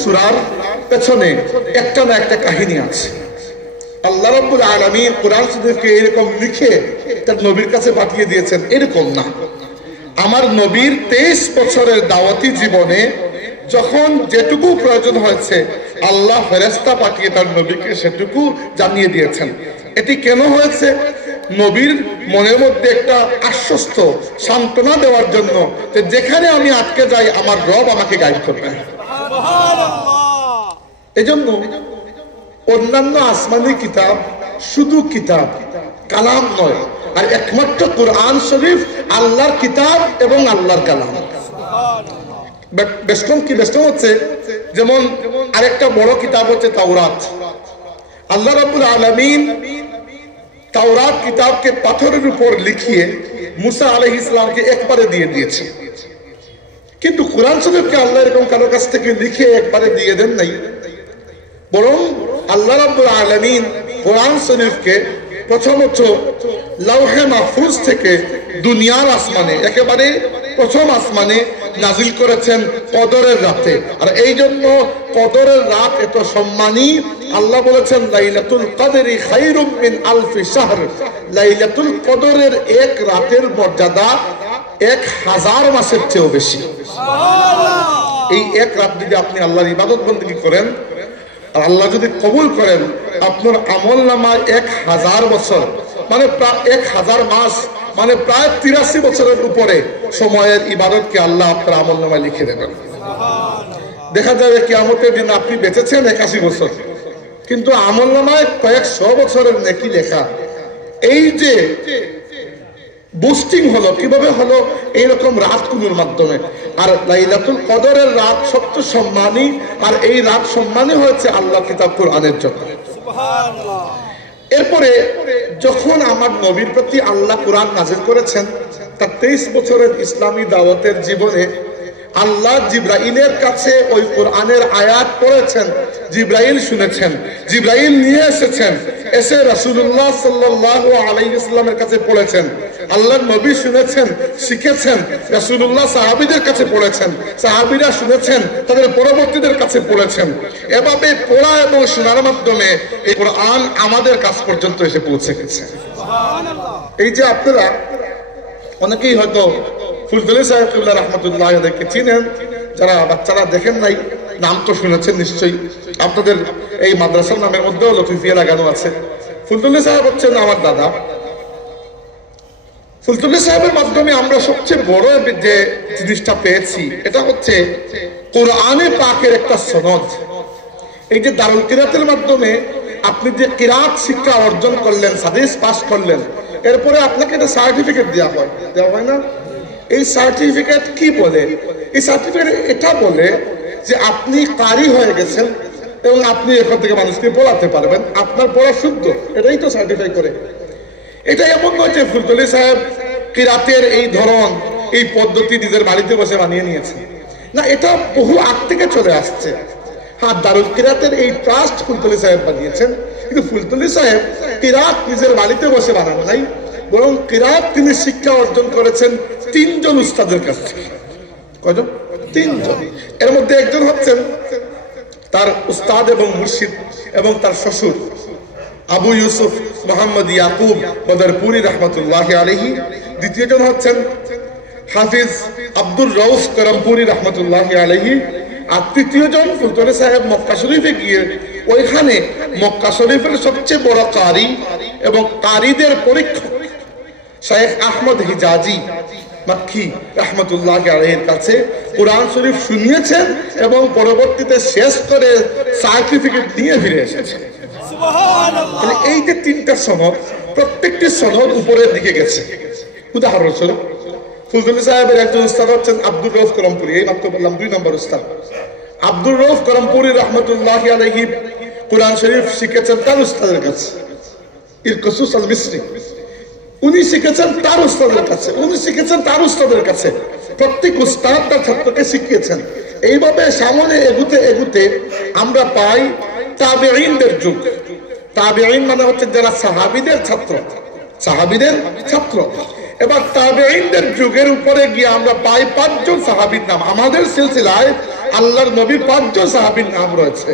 সূরার পেছনে একটা না একটা কাহিনী আছে। আল্লাহ রাব্বুল আলামিন কোরআন শরীফকে এরকম লিখে তার নবীর কাছে পাঠিয়ে দিয়েছেন এরকম না। আমার নবীর 23 বছরের দাওয়াতি জীবনে যখন যেটুকু প্রয়োজন হয়েছে আল্লাহ ফেরেশতা পাঠিয়ে তার নবীকে সেটুকু জানিয়ে দিয়েছেন। এটি কেন হয়েছে? নবীর মনের মধ্যে একটা আশ্বস্ত সান্ত্বনা দেওয়ার জন্য যে যেখানে আমি আটকে যাই আমার রব আমাকে গাইড করবে। এজন্য অন্যান্য আসমানি কিতাব শুধু কিতাব, কালাম নয়, আর একমাত্র কোরআন শরীফ আল্লাহর কিতাব এবং আল্লাহর কালাম। বেষ্টন কি? বেষ্টন হচ্ছে যেমন আরেকটা বড় কিতাব হচ্ছে তাওরাত। আল্লাহ রাব্বুল আলামিন তাওরাত কিতাবকে পাথরের উপর লিখিয়ে মুসা আলাইহিস সালামকে একবারে দিয়ে দিয়েছে, কিন্তু কোরআন শরীফকে আল্লাহ এরকম কারো কাছ থেকে লিখে একবারে দিয়ে দেন নাই, বরং আল্লাহ রাব্বুল আলামিন কোরআন শরীফকে প্রথমত লাওহে মাহফুজ থেকে দুনিয়ার আসমানে একেবারে প্রথম আসমানে নাজিল করেছেন কদরের রাতে। আর এই জন্য কদরের রাত এত সম্মানী। আল্লাহ বলেছেন লাইলাতুল কদরি খায়রুম মিন আলফি শাহর, লাইলাতুল কদরের এক রাতের মর্যাদা 1000 মাসের চেয়েও বেশি। এই এক রাত যদি আপনি আল্লাহর ইবাদত বন্দেগী করেন আর আল্লাহ যদি কবুল করেন, আপনার আমল নামায় 1000 বছর মানে প্রায় 1000 মাস মানে প্রায় 83 বছরের উপরে সময়ের ইবাদতকে আল্লাহ আপনার আমল নামায় লিখে দেবেন। দেখা যাবে কিয়ামতের দিন আপনি বেঁচেছেন 81 বছর, কিন্তু আমল নামায় কয়েকশো বছরের নেকি লেখা। এই যে বুস্টিং হলো কিভাবে হলো? এইরকম রাতগুলোর মাধ্যমে। আর লাইলাতুল কদরের রাত সবচেয়ে সম্মানী, আর এই রাত সম্মানী হয়েছে আল্লাহ কিতাব কোরআনের জন্য। সুবহানাল্লাহ। এরপরে যখন আমার নবীর প্রতি আল্লাহ কোরআন নাযিল করেছেন, তার 23 বছরের ইসলামী দাওয়াতের জীবনে আল্লাহ জিব্রাইলের কাছে ওই কোরআনের আয়াত পড়েছেন, জিব্রাইল শুনেছেন, জিব্রাইল নিয়ে এসেছেন, এসে রাসূলুল্লাহ সাল্লাল্লাহু আলাইহি ওয়াসাল্লামের কাছে পড়েছেন। আল্লাহর নবী শুনেছেন, শিখেছেন, রাসূলুল্লাহ সাহাবীদের কাছে পড়েছেন, সাহাবীরা শুনেছেন, তাদের পরবর্তীদের কাছে পড়েছেন। এভাবে পড়া এবং শোনার মাধ্যমে এই কোরআন আমাদের কাছ পর্যন্ত এসে পৌঁছে গেছে। সুবহানাল্লাহ। এই যে আপনারা অনেকেই হয়তো ফুলতলি সাহেব কিবলা রাহমাতুল্লাহ আলাইহিকে চিনেন, যারা বাচ্চারা দেখেন নাই নাম তো শুনেছেন নিশ্চয়ই। আপনাদের এই মাদ্রাসার নামের মধ্যেও লতিফিয়া লাগানো আছে। ফুলতলি সাহেব হচ্ছেন আমার দাদা। ফুলতলি সাহেবের মাধ্যমে আমরা সবচেয়ে বড় যে জিনিসটা পেয়েছি এটা হচ্ছে কোরআনে পাকের একটা সনদ। এই যে দারুল কিরাতের মাধ্যমে আপনি যে কিরাত শিক্ষা অর্জন করলেন, হাদিস পাস করলেন, এরপরে আপনাকে একটা সার্টিফিকেট দেওয়া হয় না? এই সার্টিফিকেট কি বলে? এই সার্টিফিকেট এটা বলে যে আপনি কারি হয়ে গেছেন এবং আপনি এখান থেকে মানুষকে পড়াতে পারবেন, আপনার পড়া শুদ্ধ, এটাই তো সার্টিফাই করে। এটা এমন নয় যে ফুলতলি সাহেব কিরাতের এই ধরন এই পদ্ধতি নিজের বাড়িতে বসে বানিয়ে নিয়েছে, না, এটা বহু আগ থেকে চলে আসছে। হ্যাঁ, দারুল কিরাতের এই ট্রাস্ট ফুলতলি সাহেব বানিয়েছেন, কিন্তু ফুলতলি সাহেব কিরাত নিজের বাড়িতে বসে বানান নাই, বরং কিরাত তিনি শিক্ষা অর্জন করেছেন 3 জন উস্তাদের কাছ থেকে। কয়জন? 3 জন। এর মধ্যে একজন হচ্ছেন তার উস্তাদ এবং মুর্শিদ এবং তার শ্বশুর আবু ইউসুফ মোহাম্মদ ইয়াকুব বদরপুরি রহমতুল্লাহি আলাইহি। দ্বিতীয়জন হচ্ছেন হাফিজ আব্দুর রউফ করমপুরি রহমতুল্লাহি আলাইহি। আর তৃতীয়জন ফুলতলি সাহেব মক্কা শরীফে গিয়ে ওইখানে মক্কা শরীফের সবচেয়ে বড় কারি এবং কারিদের পরীক্ষক শেখ আহমদ হিজাজি মাক্কি রহমতুল্লাহি আলাইহির কাছে কোরআন শরীফ শুনিয়েছেন এবং পরবর্তীতে শেষ করে সার্টিফিকেট নিয়ে ফিরে এসেছেন। সুবহানাল্লাহ। এই যে 3টা সনদ, প্রত্যেকটি সনদ উপরের দিকে গেছে। উদাহরণস্বরূপ ফুলতলি সাহেবের একজন উস্তাদ হচ্ছেন আব্দুর রউফ করমপুরি, এই মাত্র বললাম 2 নম্বর উস্তাদ। আব্দুর রউফ করমপুরি রহমতুল্লাহি আলাইহি কোরআন শরীফ শিখেছেন তার উস্তাদের কাছে, ইরকসুস আল মিসরি। উনি শিখেছেন তার উস্তাদের কাছে, উনি শিখেছেন তার উস্তাদের কাছে। প্রত্যেক উস্তাদ তার ছাত্রকে শিখিয়েছেন। এইভাবে সামনে এগুতে এগুতে আমরা পাই তাবেঈনদের যুগ। তাবেঈন মানে হচ্ছে যারা সাহাবীদের ছাত্র, সাহাবীদের ছাত্র। এবার তাবেঈনদের যুগের উপরে গিয়ে আমরা পাই 5 জন সাহাবীর নাম। আমাদের সিলসিলায় আল্লাহর নবী 5 জন সাহাবীর নাম রয়েছে।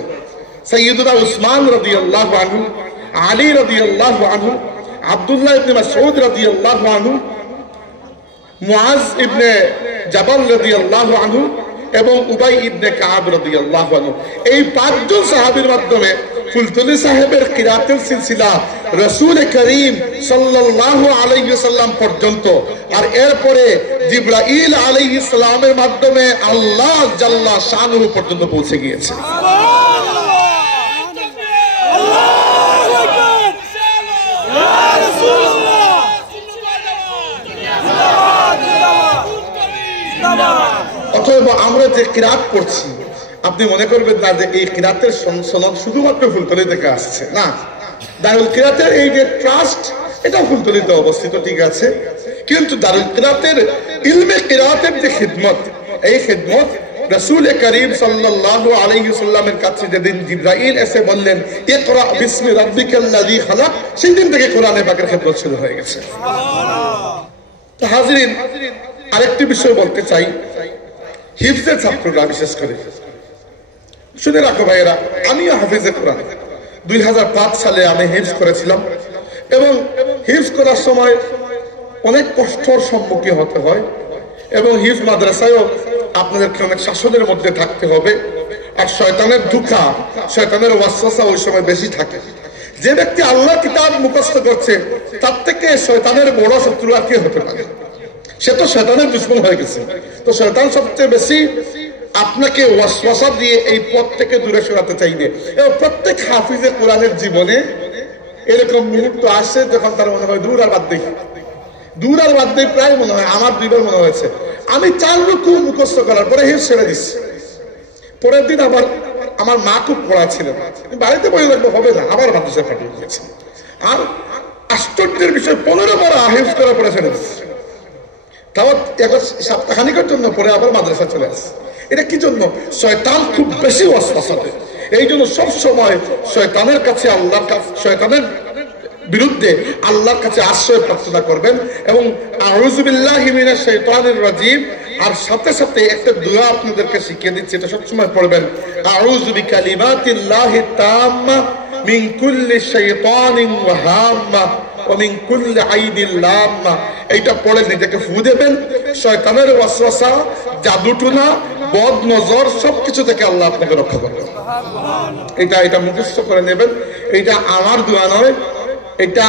সাইয়্যিদুনা উসমান রাদিয়াল্লাহু আনহু, আলী রাদিয়াল্লাহু আনহু, আব্দুল্লাহ ইবনে মাসউদ রাদিয়াল্লাহু আনহু, মুআজ ইবনে জাবাল রাদিয়াল্লাহু আনহু এবং উবাই ইবনে কাব রাদিয়াল্লাহু আনহু। এই 5 জন সাহাবীর মাধ্যমে ফুলতলি সাহেবের কিরাতের সিলসিলা রাসূল করিম সাল্লাল্লাহু আলাইহি ওয়াসাল্লাম পর্যন্ত, আর এরপরে জিবরাইল আলাইহিস সালামের মাধ্যমে আল্লাহ জাল্লা শানুহু পর্যন্ত পৌঁছে গিয়েছে। অতএব আমরা যে কিরাত পড়ছি, আপনি মনে করবেন না যে এই কিরাতের সনদ শুধুমাত্র ফুলতলি থেকে আসছে, না। দারুল কিরাতের এই যে ট্রাস্ট, এটা ফুলতলিতে অবস্থিত, ঠিক আছে, কিন্তু দারুল কিরাতের ইলমে কিরাতের যে খিদমত, এই খিদমত রাসূল করিম সাল্লাল্লাহু আলাইহি ওয়াসাল্লামের কাছে যেদিন জিবরাইল এসে বললেন ইকরা বিসমি রাব্বিকাল্লাযী খালাক, সেই দিন থেকে কোরআনে পাকের খিদমত শুরু হয়ে গেছে। তো হাজিরিন, আরেকটি বিষয় বলতে চাই, হিফজের ছাত্ররা বিশেষ করে শুনে রাখো ভাইয়েরা, আমিও হাফেজে কোরআন 2005 সালে আমি হিফজ করেছিলাম, এবং হিফজ করার সময় অনেক কষ্টর সম্মুখীন হতে হয়, এবং হিফজ মাদ্রাসায়ও আপনাদেরকে অনেক শাসনের মধ্যে থাকতে হবে, আর শয়তানের ধোঁকা, শয়তানের ওয়াসওয়াসা ওই সময় বেশি থাকে। যে ব্যক্তি আল্লাহ কিতাব মুখস্থ করছে, তার থেকে শয়তানের বড় শত্রু আর কি হতে পারে? সে তো শয়তানের দুশমন হয়ে গেছে। তো শয়তান সবচেয়ে বেশি আপনাকে ওয়াসওয়াসা দিয়ে এই পথ থেকে দূরে সরাতে চাইবে। এবং প্রত্যেক হাফিজে কোরআনের জীবনে এরকম মুহূর্ত আসে যখন তার মনে হয় দূর আর বাদ দেই, প্রায় মনে হয়, আমার 2 বার মনে হয়েছে, আমি 4 রুকু মুখস্থ করার পরে হিফজ ছেড়ে দিচ্ছি। পরের দিন আবার আমার মা খুব পড়া ছিলেন, বাড়িতে বই লাগবে, হবে না, আবার মাদ্রাসায় পাঠিয়ে দিয়েছি। আর আশ্চর্যের বিষয় 15 বার হিফজ করার পরে ছেড়ে দিচ্ছি, তাও সপ্তাহখানিকের জন্য, পরে আবার মাদ্রাসা চলে আসে। এটা কি জন্য? শয়তান খুব বেশি ওয়াসওয়াসা দেয়। এই জন্য সব সময় শয়তানের কাছে, আল্লাহর কাছে, শয়তানের বিরুদ্ধে আল্লাহর কাছে আশ্রয় প্রার্থনা করবেন, এবং আউযু বিল্লাহি মিনাশ শাইতানির রাজিম, আর সাথে সাথে একটা দোয়া আপনাদেরকে শিখিয়ে দিচ্ছি, এটা সবসময় পড়বেন, আউযু বিকালিমাতিল্লাহি তাম্মা মিন কুল্লি শাইতানিন ওয়া হাম্মা ওয়া মিন কুল্লি আইনিল লাম্মা। এইটা পড়ে নিজেকে ফু দেবেন, শয়তানের ওয়াসওয়াসা, জাদুটুনা, বদ নজর সবকিছু থেকে আল্লাহ আপনাকে রক্ষা করবেন। এটা মুখস্থ করে নেবেন। এটা আমার দোয়া নয়, এটা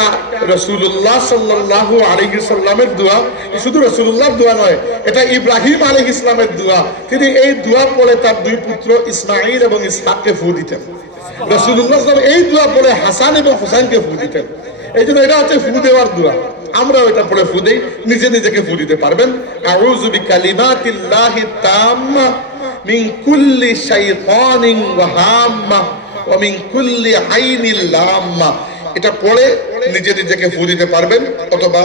রাসূলুল্লাহ সাল্লাল্লাহু আলাইহি সাল্লামের দোয়া। শুধু রাসূলুল্লাহর দোয়া নয়, এটা ইব্রাহিম আলাইহিস সালামের দোয়া। তিনি এই দোয়া পড়ে তার 2 পুত্র ইসমাঈল এবং ইসহাককে ফু দিতেন। রাসূলুল্লাহ সাল্লাল্লাহু আলাইহি ওয়াসাল্লাম এই দোয়া পড়ে হাসান এবং হুসাইনকে ফু দিতেন। এই জন্য এটা হচ্ছে ফু দেওয়ার দোয়া। আমরাও এটা পড়ে ফু দেই, নিজেকে ফু দিতে পারবেন। আউযু বিকালিমাতিল্লাহি তাম্মা মিন কুল্লি শাইতানিন ওয়া হাম্মা ওয়া মিন কুল্লি আইনিল লাম্মা। এটা পড়ে নিজেকে ফু দিতে পারবেন, অথবা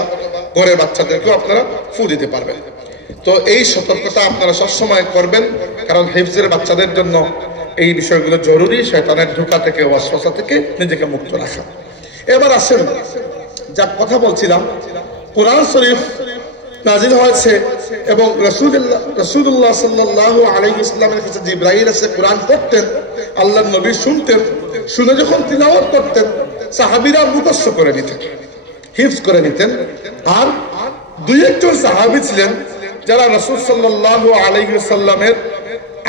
ঘরের বাচ্চাদেরকেও আপনারা ফু দিতে পারবেন। তো এই সতর্কতা আপনারা সবসময় করবেন, কারণ হিফজের বাচ্চাদের জন্য এই বিষয়গুলো জরুরি, শয়তানের ধোঁকা থেকে, ওয়াসওয়াসা থেকে নিজেকে মুক্ত রাখা। এবার আসেন, যা কথা বলছিলাম, কোরআন শরীফ নাজিল হয়েছে এবং রাসূলুল্লাহ সাল্লাল্লাহু আলাইহি ওয়াসাল্লামের কাছে জিবরাইল এসে কোরআন পড়তেন, আল্লাহর নবী শুনতেন, শুনে যখন তিলাওয়াত করতেন, সাহাবীরা মুখস্থ করে নিতেন, হিফজ করে নিতেন। আর 2-1 জন সাহাবী ছিলেন যারা রাসূল সাল্লাল্লাহু আলাইহি ওয়াসাল্লামের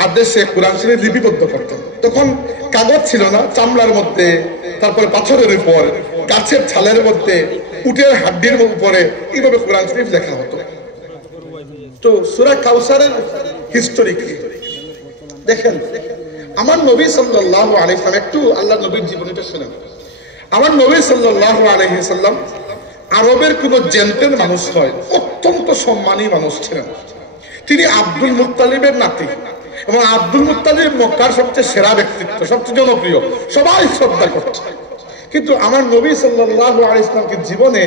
আদেশে কোরআন শরীফ লিপিবদ্ধ করতেন। তখন কাগজ ছিল না, চামড়ার মধ্যে, তারপরে পাথরের উপর, গাছের ছালের মধ্যে, উটের হাড্ডির উপরে এইভাবে কোরআন শরীফ লেখা হতো। তো সূরা কাউসারের হিস্টোরি কি দেখেন। আমার নবী সাল্লাল্লাহু আলাইহি ওয়াসাল্লাম, একটু আল্লাহর নবীর জীবনীটা শুনেন। আমার নবী সাল্লাল্লাহু আলাইহি ওয়াসাল্লাম আরবের কোন জেন্টেল মানুষ নয়, অত্যন্ত সম্মানী মানুষ ছিলেন। তিনি আব্দুল মুত্তালিবের নাতি, এবং আব্দুল মুত্তালিব মক্কার সবচেয়ে সেরা ব্যক্তিত্ব, সবচেয়ে জনপ্রিয়, সবাই শ্রদ্ধা করছে। কিন্তু আমার নবী সাল্লাল্লাহু আলাইহি ওয়াসাল্লামকে জীবনে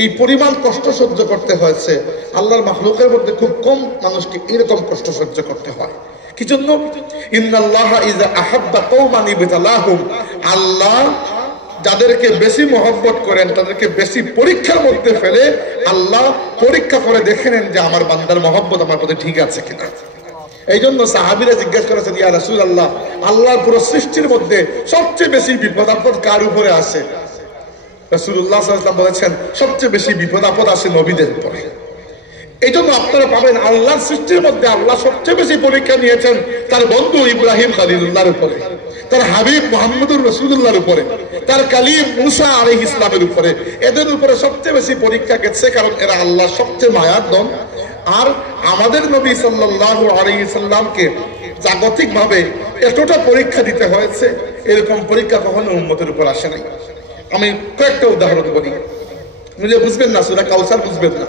এই পরিমাণ কষ্ট সহ্য করতে হয়েছে। আল্লাহর মাখলুকের মধ্যে খুব কম মানুষকে এরকম কষ্ট সহ্য করতে হয়। কি জন্য? ইন্নাল্লাহা ইযা আহাব্বা কওমান ইবতালাহুম, আল্লাহ যাদেরকে বেশি মহব্বত করেন তাদেরকে বেশি পরীক্ষার মধ্যে ফেলে। আল্লাহ পরীক্ষা করে দেখে নেন যে আমার বান্দার মহব্বত আমার প্রতি ঠিক আছে কিনা। এই জন্য সাহাবীরা জিজ্ঞেস করেছেন, ইয়া রাসূলুল্লাহ, আল্লাহর পুরো সৃষ্টির মধ্যে সবচেয়ে বেশি বিপদ আপদ কার উপরে আসে? রাসূলুল্লাহ সাল্লাল্লাহু আলাইহি ওয়াসাল্লাম বলেছেন, সবচেয়ে বেশি বিপদ আপদ আসে নবীদের উপরে। এই জন্য আপনারা পাবেন আল্লাহর সৃষ্টির মধ্যে আল্লাহ সবচেয়ে বেশি পরীক্ষা নিয়েছেন তার বন্ধু ইব্রাহিম খলিলুল্লাহর উপরে, তার হাবিব মুহাম্মদুর রাসূলুল্লাহর উপরে, তার কালিম মুসা আলাইহিস সালামের উপরে। এদের উপরে সবচেয়ে বেশি পরীক্ষা গেছে, কারণ এরা আল্লাহর সবচেয়ে মায়ার দন। আর আমাদের নবী সাল্লাল্লাহু আলাইহি সাল্লামকে জাগতিকভাবে এতটা পরীক্ষা দিতে হয়েছে, এরকম পরীক্ষা কখনো উম্মতের উপর আসে নাই। আমি কয়েকটা উদাহরণ বলি, বুঝলে বুঝবেন না, সূরা কাউসার বুঝবেন না।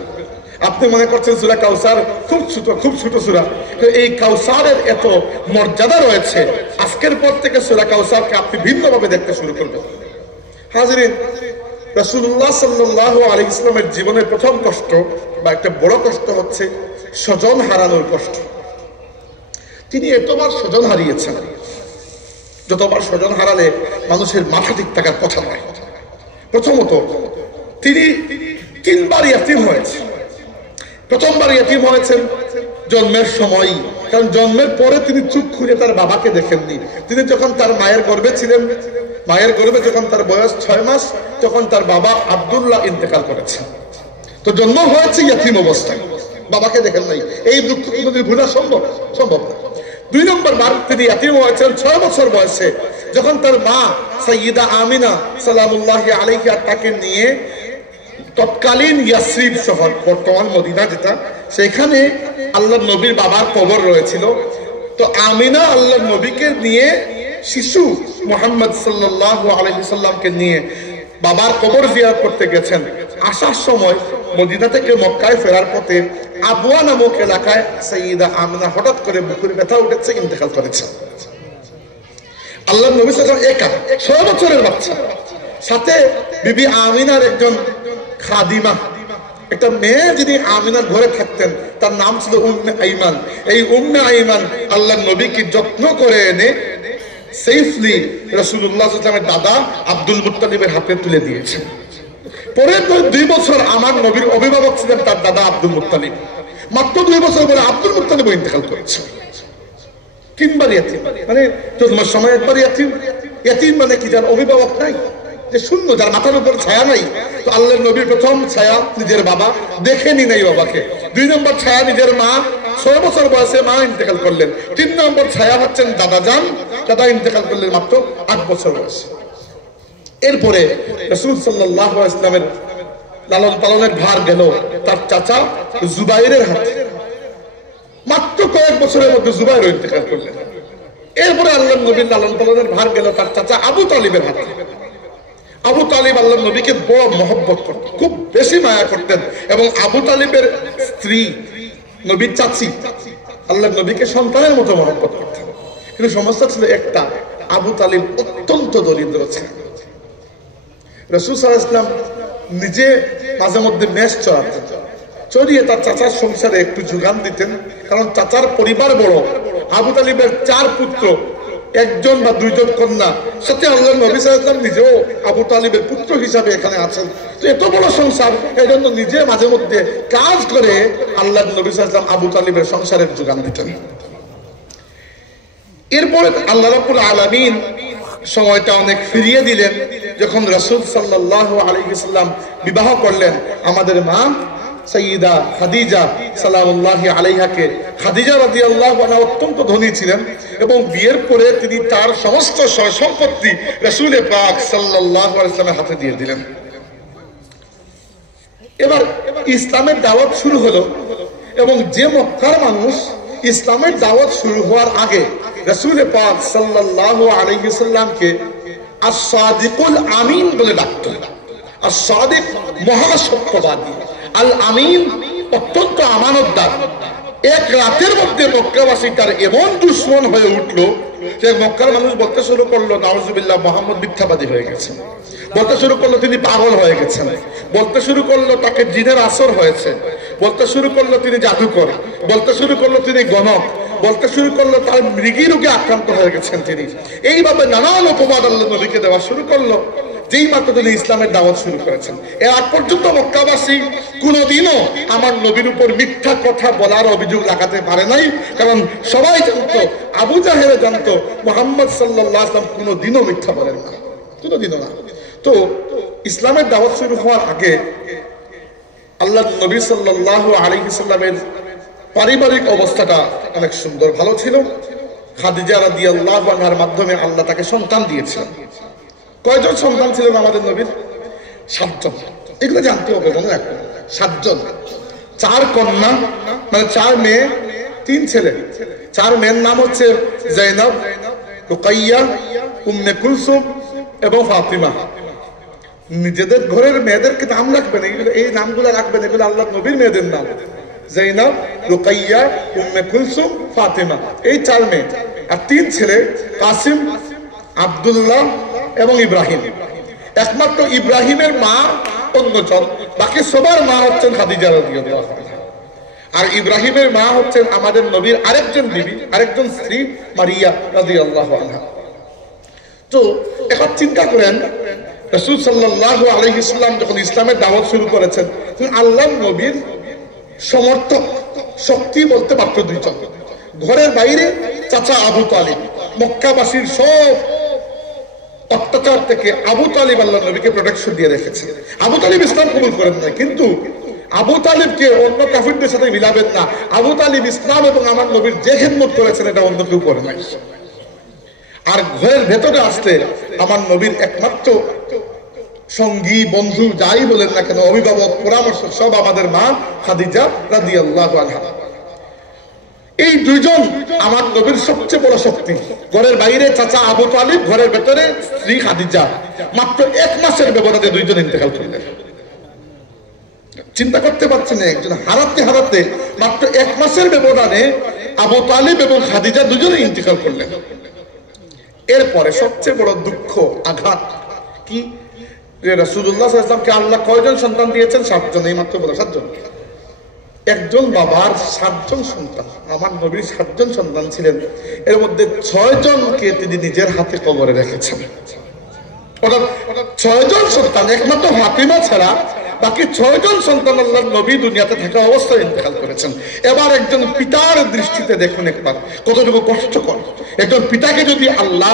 আপনি মনে করছেন সূরা কাউসার খুব ছোট সূরা, এই কাউসারের এত মর্যাদা রয়েছে। আজকের পর থেকে সূরা কাউসারকে আপনি ভিন্নভাবে দেখতে শুরু করবেন। হাজিরিন, রাসূলুল্লাহ সাল্লাল্লাহু আলাইহি ওয়াসাল্লামের জীবনের প্রথম কষ্ট বা একটা বড় কষ্ট হচ্ছে স্বজন হারানোর কষ্ট। তিনি এতবার স্বজন হারিয়েছেন, যতবার স্বজন হারালে মানুষের মাথা ঠিক থাকার কথা নয়। প্রথমত তিনি 3 বার ইয়াতীম হয়েছে। প্রথমবার ইয়াতীম হয়েছেন জন্মের সময়, কারণ জন্মের পরে তিনি চোখ খুলে তার বাবাকে দেখেননি। তিনি যখন তার মায়ের গর্ভে ছিলেন, মায়ের গর্ভে যখন তার বয়স 6 মাস, তখন তার বাবা আব্দুল্লাহ ইন্তেকাল করেছেন। তো জন্ম হয়েছে ইয়াতীম অবস্থায়, বাবাকে দেখেন নাই। এই দুঃখ কোনোদিন ভোলা সম্ভব না। 2 নম্বর বার তিনি ইয়াতীম হয়েছেন 6 বছর বয়সে, যখন তার মা সাইয়্যিদা আমিনা সালামুল্লাহি আলাইহা তাকে নিয়ে তৎকালীন ইয়াসরিব শহর, বর্তমান মদিনা যেটা, সেখানে আল্লাহর নবীর বাবার কবর রয়েছিল। তো আমিনা আল্লাহর নবীকে নিয়ে শিশু মুহাম্মদ সাল্লাল্লাহু আলাইহি সাল্লামকে নিয়ে বাবার কবর জিয়ারত করতে গেছেন। আসার সময় মদিনা থেকে মক্কায় ফেরার পথে আবওয়া নামক এলাকায় সাইয়্যিদা আমিনা হঠাৎ করে বুকের ব্যথা উঠেছে, ইন্তেকাল করেছেন। আল্লাহর নবী সাল্লাল্লাহু আলাইহি ওয়াসাল্লাম একা, 6 বছরের বাচ্চা, সাথে বিবি আমিনার একজন খাদিমা, একটা মেয়ে যিনি আমিনার ঘরে থাকতেন, তার নাম ছিল উম্মে আইমান। এই উম্মে আইমান আল্লাহর নবীকে যত্ন করে এনে সেফলি রাসূলুল্লাহ সাল্লাল্লাহু আলাইহি ওয়াসাল্লামের দাদা আব্দুল মুত্তালিবের হাতে তুলে দিয়েছেন। পরের 2 বছর আমার নবীর অভিভাবক ছিলেন তার দাদা আব্দুল মুত্তালিব। মাত্র 2 বছর পরে আব্দুল মুত্তালিব ইন্তেকাল করেছেন। 3 বার ইয়াতীম, মানে জন্মের সময় একবার ইয়াতীম। ইয়াতীম মানে কি, যার অভিভাবক নাই, যে শূন্য, যার মাথার উপর ছায়া নাই। তো আল্লাহর নবীর প্রথম ছায়া নিজের বাবা, দেখেনি নাই বাবাকে। 2 নম্বর ছায়া নিজের মা, 6 বছর বয়সে মা ইন্তেকাল করলেন। 3 নম্বর ছায়া হচ্ছেন দাদা যান, দাদা ইন্তেকাল করলেন মাত্র 8 বছর বয়সে। এরপরে রাসূল সাল্লাল্লাহু আলাইহি ওয়াসাল্লামের লালন পালনের ভার গেল তার চাচা জুবাইরের হাতে। মাত্র কয়েক বছরের মধ্যে জুবাইর ইন্তেকাল করলেন। এরপরে আল্লাহর নবীর লালন পালনের ভার গেল তার চাচা আবু তালিবের হাতে। আবু তালিব আল্লাহর নবীকে বড় মহব্বত করতেন, খুব বেশি মায়া করতেন। এবং আবু তালিবের স্ত্রী নবীর চাচি আল্লাহর নবীকে সন্তানের মতো মহব্বত করতেন। কিন্তু সমস্যা ছিল একটা, আবু তালিব অত্যন্ত দরিদ্র ছিলেন। রাসূল সাল্লাল্লাহু আলাইহি ওয়াসাল্লাম নিজে মাঝে মধ্যে মেষ চড়াতেন, চড়িয়ে তার চাচার সংসারে একটু যোগান দিতেন, কারণ চাচার পরিবার বড়। আবু তালিবের 4 পুত্র, 1 বা 2 কন্যা, সাথে আল্লাহর নবী সাল্লাল্লাহু আলাইহি ওয়াসাল্লাম নিজেও আবু তালিবের পুত্র হিসাবে এখানে আছেন। তো এত বড় সংসার, এই জন্য নিজে মাঝে মধ্যে কাজ করে আল্লাহর নবী সাল্লাল্লাহু আলাইহি ওয়াসাল্লাম আবু তালিবের সংসারের যোগান দিতেন। এরপরে আল্লাহ রাব্বুল আলামিন সময়টা অনেক ফিরিয়ে দিলেন, যখন রাসূল সাল্লাল্লাহু আলাইহি ওয়াসাল্লাম বিবাহ করলেন আমাদের মা সাইয়্যিদা খাদিজা সালামুল্লাহি আলাইহাকে। খাদিজা রাদিয়াল্লাহু আনহা অত্যন্ত ধনী ছিলেন এবং বিয়ের পরে তিনি তার সমস্ত সম্পত্তি রাসূল পাক সাল্লাল্লাহু আলাইহি ওয়াসাল্লামের হাতে দিয়ে দিলেন। এবার ইসলামের দাওয়াত শুরু হলো, এবং যে মক্কার মানুষ ইসলামের দাওয়াত শুরু হওয়ার আগে রাসূল পাক সাল্লাল্লাহু আলাইহি ওয়াসাল্লামকে আস-সাদিকুল আমিন বলে ডাকতো। আস-সাদিক মহাসত্যবাদী, আল আমিন অত্যন্ত আমানতদার। এক রাতের মধ্যে মক্কাবাসী তার এমন দুশমন হয়ে উঠলো যে মক্কার মানুষ বলতে শুরু করলো, নাউজুবিল্লাহ, মুহাম্মদ মিথ্যাবাদী হয়ে গেছে। বলতে শুরু করলো তিনি পাগল হয়ে গেছেন। বলতে শুরু করলো তাকে জিনের আসর হয়েছে। বলতে শুরু করলো তিনি জাদুকর। বলতে শুরু করলো তিনি গণক। বলতে শুরু করলো তার মৃগী রোগে আক্রান্ত হয়ে গেছেন তিনি। এইভাবে নানান অপবাদ আল্লাহ নবীকে দেওয়া শুরু করলো। যেই মাত্র তিনি ইসলামের দাওয়াত শুরু করেছেন। এর আগ পর্যন্ত মক্কাবাসী কোনোদিনও আমার নবীর উপর মিথ্যা কথা বলার অভিযোগ লাগাতে পারে নাই, কারণ সবাই জানতো, আবু জাহেল জানতো মুহাম্মদ সাল্লাল্লাহু আলাইহি ওয়াসাল্লাম কোনোদিনও মিথ্যা বলেন না, কোনোদিনও না। তো ইসলামের দাওয়াত শুরু হওয়ার আগে আল্লাহ নবী সাল্লাল্লাহু আলাইহি সাল্লামের পারিবারিক অবস্থাটা অনেক সুন্দর, ভালো ছিল। খাদিজা রাদিয়াল্লাহু আনহার মাধ্যমে আল্লাহ তাকে সন্তান দিয়েছিলেন। কয়জন সন্তান ছিলেন আমাদের নবীর? 7 জন। এগুলো জানতে হবে, মনে রাখবেন। 7 জন, 4 কন্যা, মানে 4 মেয়ে, 3 ছেলে। 4 মেয়ের নাম হচ্ছে জাইনাব, রুকাইয়া, উম্মে কুলসুম এবং ফাতিমা। নিজেদের ঘরের মেয়েদেরকে নাম রাখবেন, এই নামগুলো রাখবেন, এগুলো আল্লাহ নবীর মেয়েদের নাম। জাইনাব, রুকাইয়া, উম্মে কুলসুম, ফাতিমা, এই 4 মেয়ে। আর 3 ছেলে, কাসিম, আব্দুল্লাহ এবং ইব্রাহিম। একমাত্র ইব্রাহিমের মা অন্যজন, বাকি সবার মা হচ্ছেন খাদিজা রাদিয়াল্লাহু আনহা। আর ইব্রাহিমের মা হচ্ছেন আমাদের নবীর আরেকজন বিবি, আরেকজন স্ত্রী মারিয়া রাদিয়াল্লাহু আনহা। তো এখন চিন্তা করেন, রাসূল সাল্লাল্লাহু আলাইহি সাল্লাম যখন ইসলামের দাওয়াত শুরু করেছেন, আল্লাহর নবীর সমর্থক শক্তি বলতে মাত্র 2 জন। ঘরের বাইরে চাচা আবু তালিব, মক্কাবাসীর সব অত্যাচার থেকে আবু তালিব আল্লাহ নবীকে প্রোটেকশন দিয়ে রেখেছেন। আবু তালিব ইসলাম কবুল করেন না, কিন্তু আবু তালিবকে অন্য কাফিরদের সাথে মিলাবেন না। আবু তালিব ইসলাম এবং আমার নবীর যে খেদমত করেছেন এটা অন্য কেউ করে নাই। আর ঘরের ভেতরে আসলে আমার নবীর একমাত্র সঙ্গী, বন্ধু, যাই বলেন না কেন, অভিভাবক, পরামর্শক সব আমাদের মা খাদিজা রাদিয়াল্লাহু আনহা। এই 2 জন আমার নবীর সবচেয়ে বড় শক্তি। ঘরের বাইরে চাচা আবু তালিব, ঘরের ভেতরে স্ত্রী খাদিজা। মাত্র 1 মাসের ব্যবধানে 2 জন ইন্তেকাল করলেন। চিন্তা করতে পারছেন, একজন হারাতে হারাতে মাত্র 1 মাসের ব্যবধানে আবু তালিব এবং খাদিজা 2 জনে ইন্তেকাল করলেন। এরপরে সবচেয়ে বড় দুঃখ, আঘাত কি, রাসূলুল্লাহ সাল্লাল্লাহু আলাইহি ওয়াসাল্লামকে আল্লাহ কয়জন সন্তান দিয়েছেন? 7 জন। এই মাত্র বলো 7 জন। একজন বাবার 7 জন সন্তান, আমার নবীর 7 জন সন্তান ছিলেন। এর মধ্যে 6 জনকে তিনি নিজের হাতে কবরে রেখেছেন। ওটা 6 জন সন্তান, একমাত্র ফাতিমা ছাড়া বাকি 6 জন সন্তান আল্লাহ নবী দুনিয়াতে থাকা অবস্থায় ইন্তেকাল করেছেন। এবার একজন পিতার দৃষ্টিতে দেখুন একবার কতটুকু কষ্টকর। একজন পিতাকে যদি আল্লাহ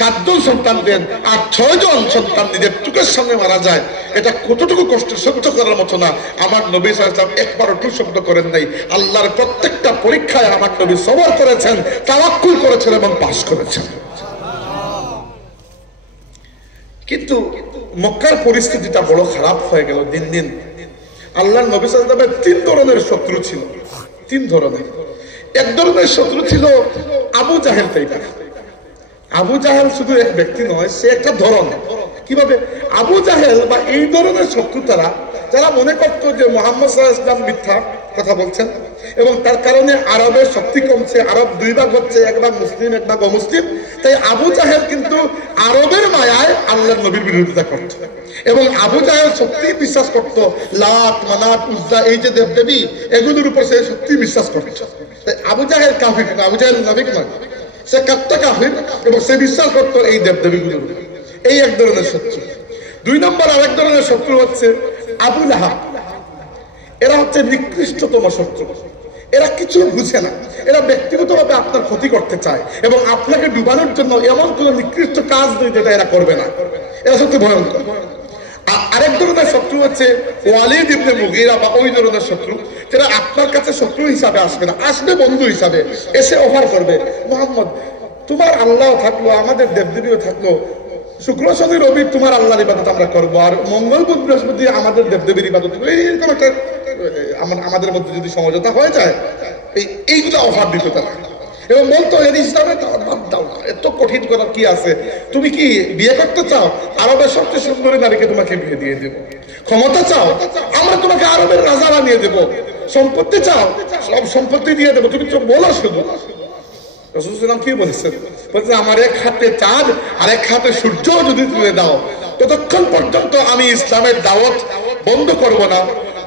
7 জন সন্তান দেন আর 6 জন সন্তান নিজের চোখের সামনে মারা যায়, এটা কতটুকু কষ্ট সহ্য করার মতো না। আমার নবী সাল্লাল্লাহু আলাইহি ওয়াসাল্লাম একবারও টু শব্দ করেন নাই। আল্লাহর প্রত্যেকটা পরীক্ষায় আমার নবী সবর করেছেন, তাওয়াক্কুল করেছেন এবং পাস করেছেন। কিন্তু মক্কার পরিস্থিতিটা বড় খারাপ হয়ে গেল দিন দিন। আল্লাহর নবী সাল্লাল্লাহু আলাইহি ওয়াসাল্লামের 3 ধরনের শত্রু ছিল। 3 ধরনের। এক ধরনের শত্রু ছিল আবু জাহেল টাইপের। আবু জাহেল শুধু এক ব্যক্তি নয়, সে একটা ধরন। কিভাবে? আবু জাহেল বা এই ধরনের শত্রু তারা, যারা মনে করতো যে মুহাম্মদ সাল্লাল্লাহু আলাইহি ওয়াসাল্লাম মিথ্যা কথা বলছেন এবং তার কারণে আরবের শক্তি কমছে, আরব 2 ভাগ হচ্ছে, 1 ভাগ মুসলিম, 1 ভাগ অমুসলিম। তাই আবু জাহেল কিন্তু আরবের মায়ায় আল্লাহর নবীর বিরোধিতা করত এবং আবু জাহেল সত্যি বিশ্বাস করত লাত, মানাত, উজ্জা, এই যে দেবদেবী, এগুলোর উপর সে সত্যি বিশ্বাস করত। তাই আবু জাহেল কাফির, আবু জাহেল নাবিক নয়, সে কাট্টা কাফির এবং সে বিশ্বাস করত এই দেবদেবীগুলোর। এই এক ধরনের শত্রু। 2 নম্বর আরেক ধরনের শত্রু হচ্ছে আবু লাহাব। এরা হচ্ছে নিকৃষ্টতম শত্রু। এরা কিছু বুঝে না, এরা ব্যক্তিগতভাবে আপনার ক্ষতি করতে চায় এবং আপনাকে ডুবানোর জন্য এমন কোন নিকৃষ্ট কাজ নেই যেটা এরা করবে না। এরা সত্যি ভয়ঙ্কর। আরেক ধরনের শত্রু হচ্ছে ওয়ালিদ ইবনে মুগীরা বা ওই ধরনের শত্রু, যারা আপনার কাছে শত্রু হিসাবে আসবে না, আসবে বন্ধু হিসাবে। এসে অফার করবে, মুহাম্মদ তোমার আল্লাহ থাকলো, আমাদের দেবদেবীও থাকলো, শুক্র শনি রবি তোমার আল্লাহর ইবাদত আমরা করবো, আর মঙ্গল বুধ বৃহস্পতি আমাদের দেবদেবীর ইবাদত। এইরকম একটা আমাদের মধ্যে যদি সমঝোতা হয়ে যায়, এইগুলো অফার দিত তারা এবং বলতো এর ইসলামে বাদ দাও না, এত কঠিন করার কি আছে? তুমি কি বিয়ে করতে চাও? আরবের সবচেয়ে সুন্দরী নারীকে তোমাকে বিয়ে দিয়ে দেবো। ক্ষমতা চাও? আমরা তোমাকে আরবের রাজা বানিয়ে দেবো। সম্পত্তি চাও? সব সম্পত্তি দিয়ে দেবো, তুমি তো বলো শুধু। রাসূল সাল্লাল্লাহু আলাইহি ওয়াসাল্লাম কি বলেছেন? বলছে আমার এক হাতে চাঁদ আর এক হাতে সূর্য যদি তুলে দাও, ততক্ষণ পর্যন্ত আমি ইসলামের দাওয়াত বন্ধ করব না,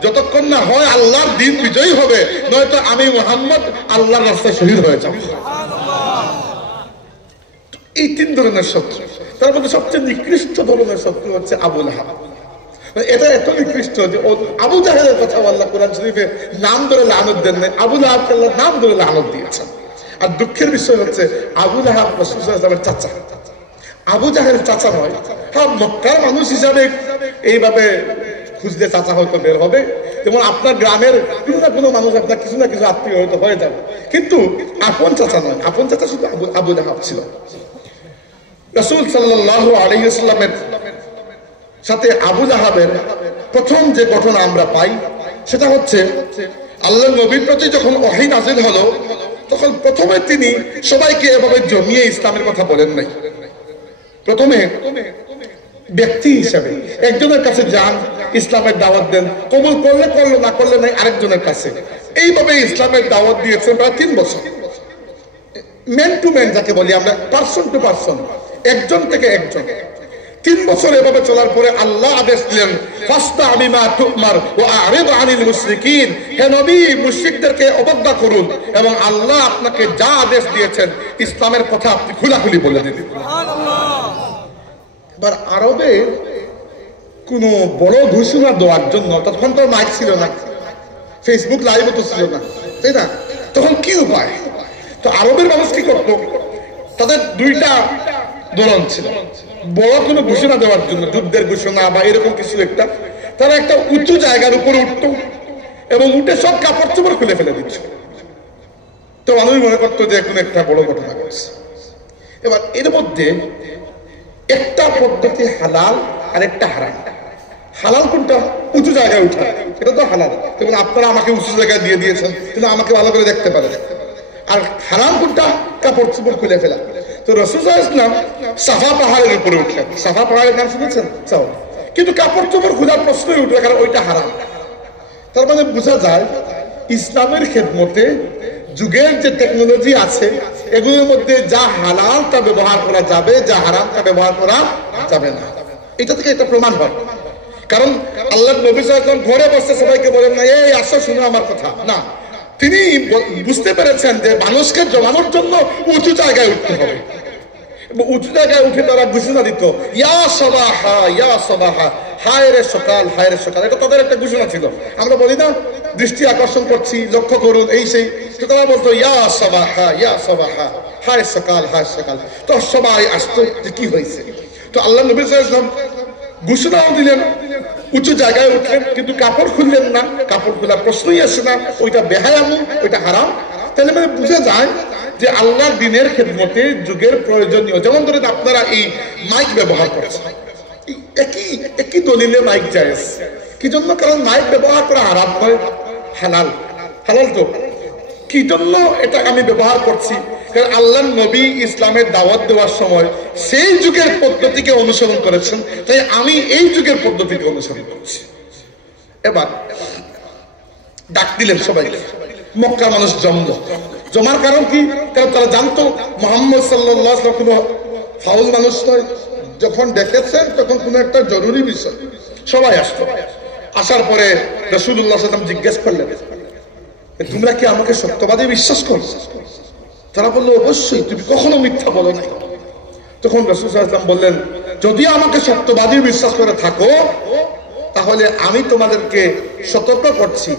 যতক্ষণ না হয় আল্লাহর দ্বীন বিজয়ী হবে, নয়তো আমি মুহাম্মদ আল্লাহর রাস্তায় শহীদ হয়ে যাব। এই তিন ধরনের শত্রু। তার মধ্যে সবচেয়ে নিকৃষ্ট ধরনের শত্রু হচ্ছে আবু লাহাব। এটা এত নিকৃষ্ট যে আবু জাহেলের কথা আল্লাহ কোরআন শরীফে নাম ধরে লানত দেন নাই, আবু লাহাবকে আল্লাহ নাম ধরে লানত দিয়েছেন। আর দুঃখের বিষয় হচ্ছে আবু লাহাব রাসূল সাল্লাল্লাহু আলাইহি ওয়াসাল্লামের চাচা, আবু জাহেল চাচা নয়। হ্যাঁ, মক্কার মানুষ হিসাবে এইভাবে খুঁজলে চাচা হয়তো বের হবে, যেমন আপনার গ্রামের কোনো না কোনো মানুষ আপনার কিছু না কিছু আত্মীয় হয়তো হয়ে যাবে, কিন্তু আপন চাচা নয়। আপন চাচা শুধু আবু লাহাব ছিল। রাসূল সাল্লাল্লাহু আলাইহি ওয়াসাল্লামের সাথে আবু লাহাবের প্রথম যে ঘটনা আমরা পাই সেটা হচ্ছে আল্লাহর নবীর প্রতি যখন ওহী নাযিল হলো তখন প্রথমে তিনি সবাইকে এভাবে জমিয়ে ইসলামের কথা বলেন নাই। প্রথমে ব্যক্তি হিসাবে একজনের কাছে যান, ইসলামের দাওয়াত দেন, কবুল করলে করলো, না করলে নাই আরেকজনের কাছে। এইভাবে ইসলামের দাওয়াত দিয়েছেন প্রায় 3 বছর। ম্যান টু ম্যান যাকে বলি আমরা, পারসন টু পারসন, একজন থেকে একজন। 3 বছর এভাবে চলার পরে আল্লাহ আদেশ দিলেন, ফাস্তা বিমা তুমার ওয়া আরিদ আনিল মুশরিকিন, হে নবী মুশরিকদেরকে অবজ্ঞা করুন এবং আল্লাহ আপনাকে যা আদেশ দিয়েছেন ইসলামের কথা আপনি খোলাখুলি বলে দিন। সুবহানাল্লাহ। এবার আরবে কোনো বড় ঘোষণা দেওয়ার জন্য তখন তো মাইক ছিল না, ফেসবুক লাইভও তো ছিল না, তাই না? তখন কি উপায়? তো আরবের মানুষ কি করতো, তাদের 2টা ধরন ছিল। বড় কোনো ঘোষণা দেওয়ার জন্য, যুদ্ধের ঘোষণা বা এরকম কিছু একটা, তারা একটা উঁচু জায়গার উপরে উঠতো এবং উঠে সব কাপড় চোপড় খুলে ফেলে দিচ্ছে। তো মানুষ মনে করতো যে এখন একটা বড় ঘটনা ঘটছে। এবার এর মধ্যে একটা পদ্ধতি হালাল আর একটা হারাম। হালাল কোনটা? উঁচু জায়গায় উঠা, এটা তো হালাল। যেমন আপনারা আমাকে উঁচু জায়গায় দিয়ে দিয়েছেন, কিন্তু আমাকে ভালো করে দেখতে পারেন। আর হারাম কোনটা? কাপড় চোপড় খুলে ফেলা। তো রাসূল সাল্লাল্লাহু আলাইহি ওয়াসাল্লাম সাফা পাহাড়ের উপরে উঠলেন। সাফা পাহাড়ের নাম শুনেছেন? কিন্তু কাপড় চোপড় খোলার প্রশ্নই উঠলো, কারণ ওইটা হারাম। তার মানে বোঝা যায় ইসলামের খেদমতে যুগের যে টেকনোলজি আছে এগুলোর মধ্যে যা হালাল তা ব্যবহার করা যাবে, যা হারাম তা ব্যবহার করা যাবে না। এটা থেকে এটা প্রমাণ হয়। কারণ আল্লাহর নবী সাল্লাল্লাহু আলাইহি ওয়াসাল্লাম ঘরে বসে সবাইকে বলেন না, এই আসো শুনো আমার কথা, না। তিনি বুঝতে পেরেছেন যে মানুষকে জমানোর জন্য উঁচু জায়গায় উঠতে হবে। উঁচু জায়গায় উঠে তারা ঘোষণা দিত, ইয়া সাবাহা ইয়া সাবাহা, হায় রে সকাল, হায় রে সকাল। এটা তাদের একটা ঘোষণা ছিল। আমরা বলি না দৃষ্টি আকর্ষণ করছি, লক্ষ্য করুন, এই সেই। তো তারা বলতো ইয়া সাবাহা ইয়া সাবাহা, হায় সকাল, হায় সকাল। তো সবাই আসতো যে কি হয়েছে। তো আল্লাহ নবী সাল্লাল্লাহু আলাইহি ওয়াসাল্লাম ঘোষণাও দিলেন, উঁচু জায়গায় উঠলেন, কিন্তু কাপড় খুললেন না। কাপড় খোলার প্রশ্নই আসে না, ওইটা বেহায়ামু, ওইটা হারাম। তাহলে মানে বুঝে যায় যে আল্লাহর দ্বীনের খেদমতে যুগের প্রয়োজনীয়। যেমন ধরেন আপনারা এই মাইক ব্যবহার করছেন, একই দলিলে মাইক জায়েজ। কি জন্য? কারণ মাইক ব্যবহার করা হারাম নয়, হালাল। হালাল তো কি জন্য এটা আমি ব্যবহার করছি? কারণ আল্লাহর নবী ইসলামের দাওয়াত দেওয়ার সময় সেই যুগের পদ্ধতিকে অনুসরণ করেছেন, তাই আমি এই যুগের পদ্ধতিকে অনুসরণ করছি। এবার ডাক দিলেন সবাইকে। মক্কার মানুষ জমার কারণ কি? কারণ তারা জানতো মুহাম্মদ সাল্লাল্লাহু আলাইহি ওয়াসাল্লাম কোনো ফাউল মানুষ নয়। যখন দেখেছেন তখন কোনো একটা জরুরি বিষয়, সবাই আসতো। আসার পরে রাসূলুল্লাহ সাল্লাল্লাহু আলাইহি ওয়াসাল্লাম জিজ্ঞেস করলেন, তোমরা কি আমাকে সত্যবাদী বিশ্বাস করো? তারা বললো, অবশ্যই, তুমি কখনো মিথ্যা বলো নাই। তখন রাসূল সাল্লাল্লাহু আলাইহি ওয়াসাল্লাম বললেন, যদি আমাকে সত্যবাদী বিশ্বাস করে থাকো তাহলে আমি তোমাদেরকে সতর্ক করছি,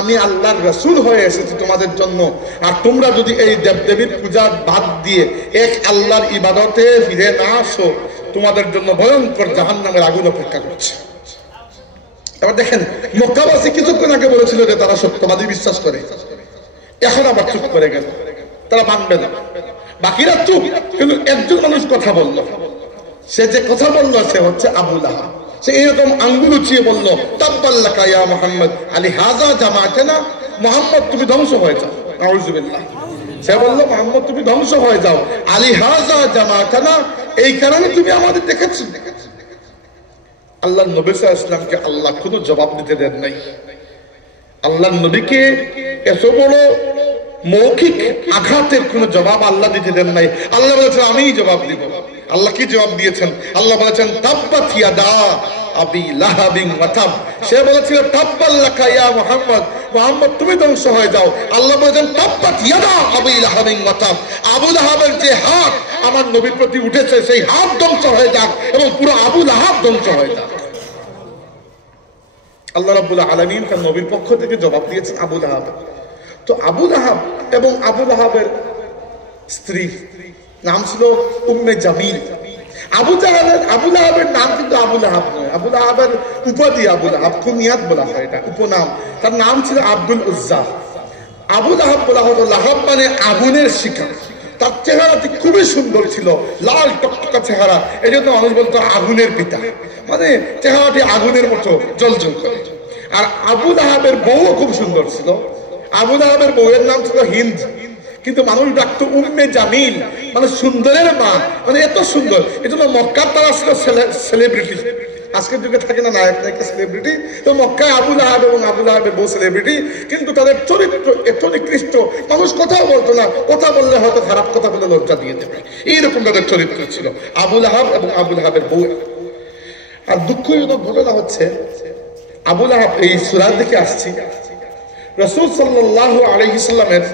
আমি আল্লাহর রাসূল হয়ে এসেছি তোমাদের জন্য। আর তোমরা যদি এই দেবদেবীর পূজা বাদ দিয়ে এক আল্লাহর ইবাদতে ফিরে না আসো, তোমাদের জন্য ভয়ঙ্কর জাহান্নামের আগুন অপেক্ষা করছে। এবার দেখেন, মক্কাবাসী কিছুক্ষণ আগে বলেছিল যে তারা সত্যবাদী বিশ্বাস করে, এখন আবার চুপ করে গেল, তারা মানবে না। বাকিরা চুপ, কিন্তু একজন মানুষ কথা বলল। সে যে কথা বলল সে হচ্ছে আবু লাহাব। সে এরকম আঙ্গুল উঁচিয়ে বলল, তাব্বাল্লাকা ইয়া মুহাম্মদ আলি হাযা জামাআতানা, মুহাম্মদ তুমি ধ্বংস হয়ে যাও। নাউযুবিল্লাহ। সে বলল, মুহাম্মদ তুমি ধ্বংস হয়ে যাও, আলি হাযা জামাআতানা, এই কারণে তুমি আমাদের দেখেছো। আল্লাহর নবী সাল্লাল্লাহু আলাইহি ওয়াসাল্লামকে আল্লাহ কোনো জবাব দিতে দেন নাই। আল্লাহর নবীকে এত বড় মৌখিক আঘাতের কোনো জবাব আল্লাহ দিতে দেন নাই। আল্লাহ বলেছেন আমিই জবাব দিব। আল্লাহ কি জবাব দিয়েছেন? আল্লাহ বলেছেন, তাব্বাত ইয়াদা আবি লাহাবিন ওয়া তাব। সে বলেছিল, তাব্বাল্লাকা ইয়া মুহাম্মদ, মুহাম্মদ তুমি ধ্বংস হয়ে যাও। আল্লাহ বলেছেন, তাব্বাত ইয়াদা আবি লাহাবিন ওয়া তাব। আবু লাহাবের যে হাত আমার নবীর প্রতি উঠেছে সেই হাত ধ্বংস হয়ে যাক এবং পুরো আবু লাহাব ধ্বংস হয়ে যাক। আল্লাহ রাব্বুল আলামিন তার নবীর পক্ষ থেকে জবাব দিয়েছেন আবু লাহাব। তো আবু লাহাব এবং আবু লাহাবের স্ত্রী নাম ছিল উম্মে জামিল। আবু লাহাবের নাম কিন্তু আবু লাহাব নয়, আবু লাহাবের উপাধি আবু লাহাব, কুনিয়াত বলা হয়, এটা উপনাম। তার নাম ছিল আব্দুল উজ্জা। আবু লাহাব বলা হতো, লাহাব মানে আগুনের শিখা। তার চেহারাটি খুবই সুন্দর ছিল, লাল টকটকা চেহারা, এই জন্য মানুষ বলতো আগুনের পিতা, মানে চেহারাটি আগুনের মতো জ্বলজ্বল করে। আর আবু লাহাবের বউও খুব সুন্দর ছিল। আবু লাহাবের বউয়ের নাম ছিল হিন্দ, কিন্তু মানুষ ডাকতো উম্মে জামিল, মানে সুন্দরের মা, মানে এত সুন্দর। এই জন্য মক্কার তারা ছিল সেলিব্রিটি। আজকের যুগে থাকে না নায়ক নায়িকা সেলিব্রিটি, তো মক্কায় আবু লাহাব এবং আবু লাহাবের বউ সেলিব্রিটি, কিন্তু তাদের চরিত্র এত নিকৃষ্ট, মানুষ কথাও বলতো না, কথা বললে হয়তো খারাপ কথা বলে লজ্জা দিয়ে দেবে, এইরকম তাদের চরিত্র ছিল আবু লাহাব এবং আবু লাহাবের বউ। আর দুঃখজনক ঘটনা হচ্ছে, আবু লাহাব, এই সূরা থেকে আসছি, রাসূল সাল্লাল্লাহু আলাইহি সাল্লামের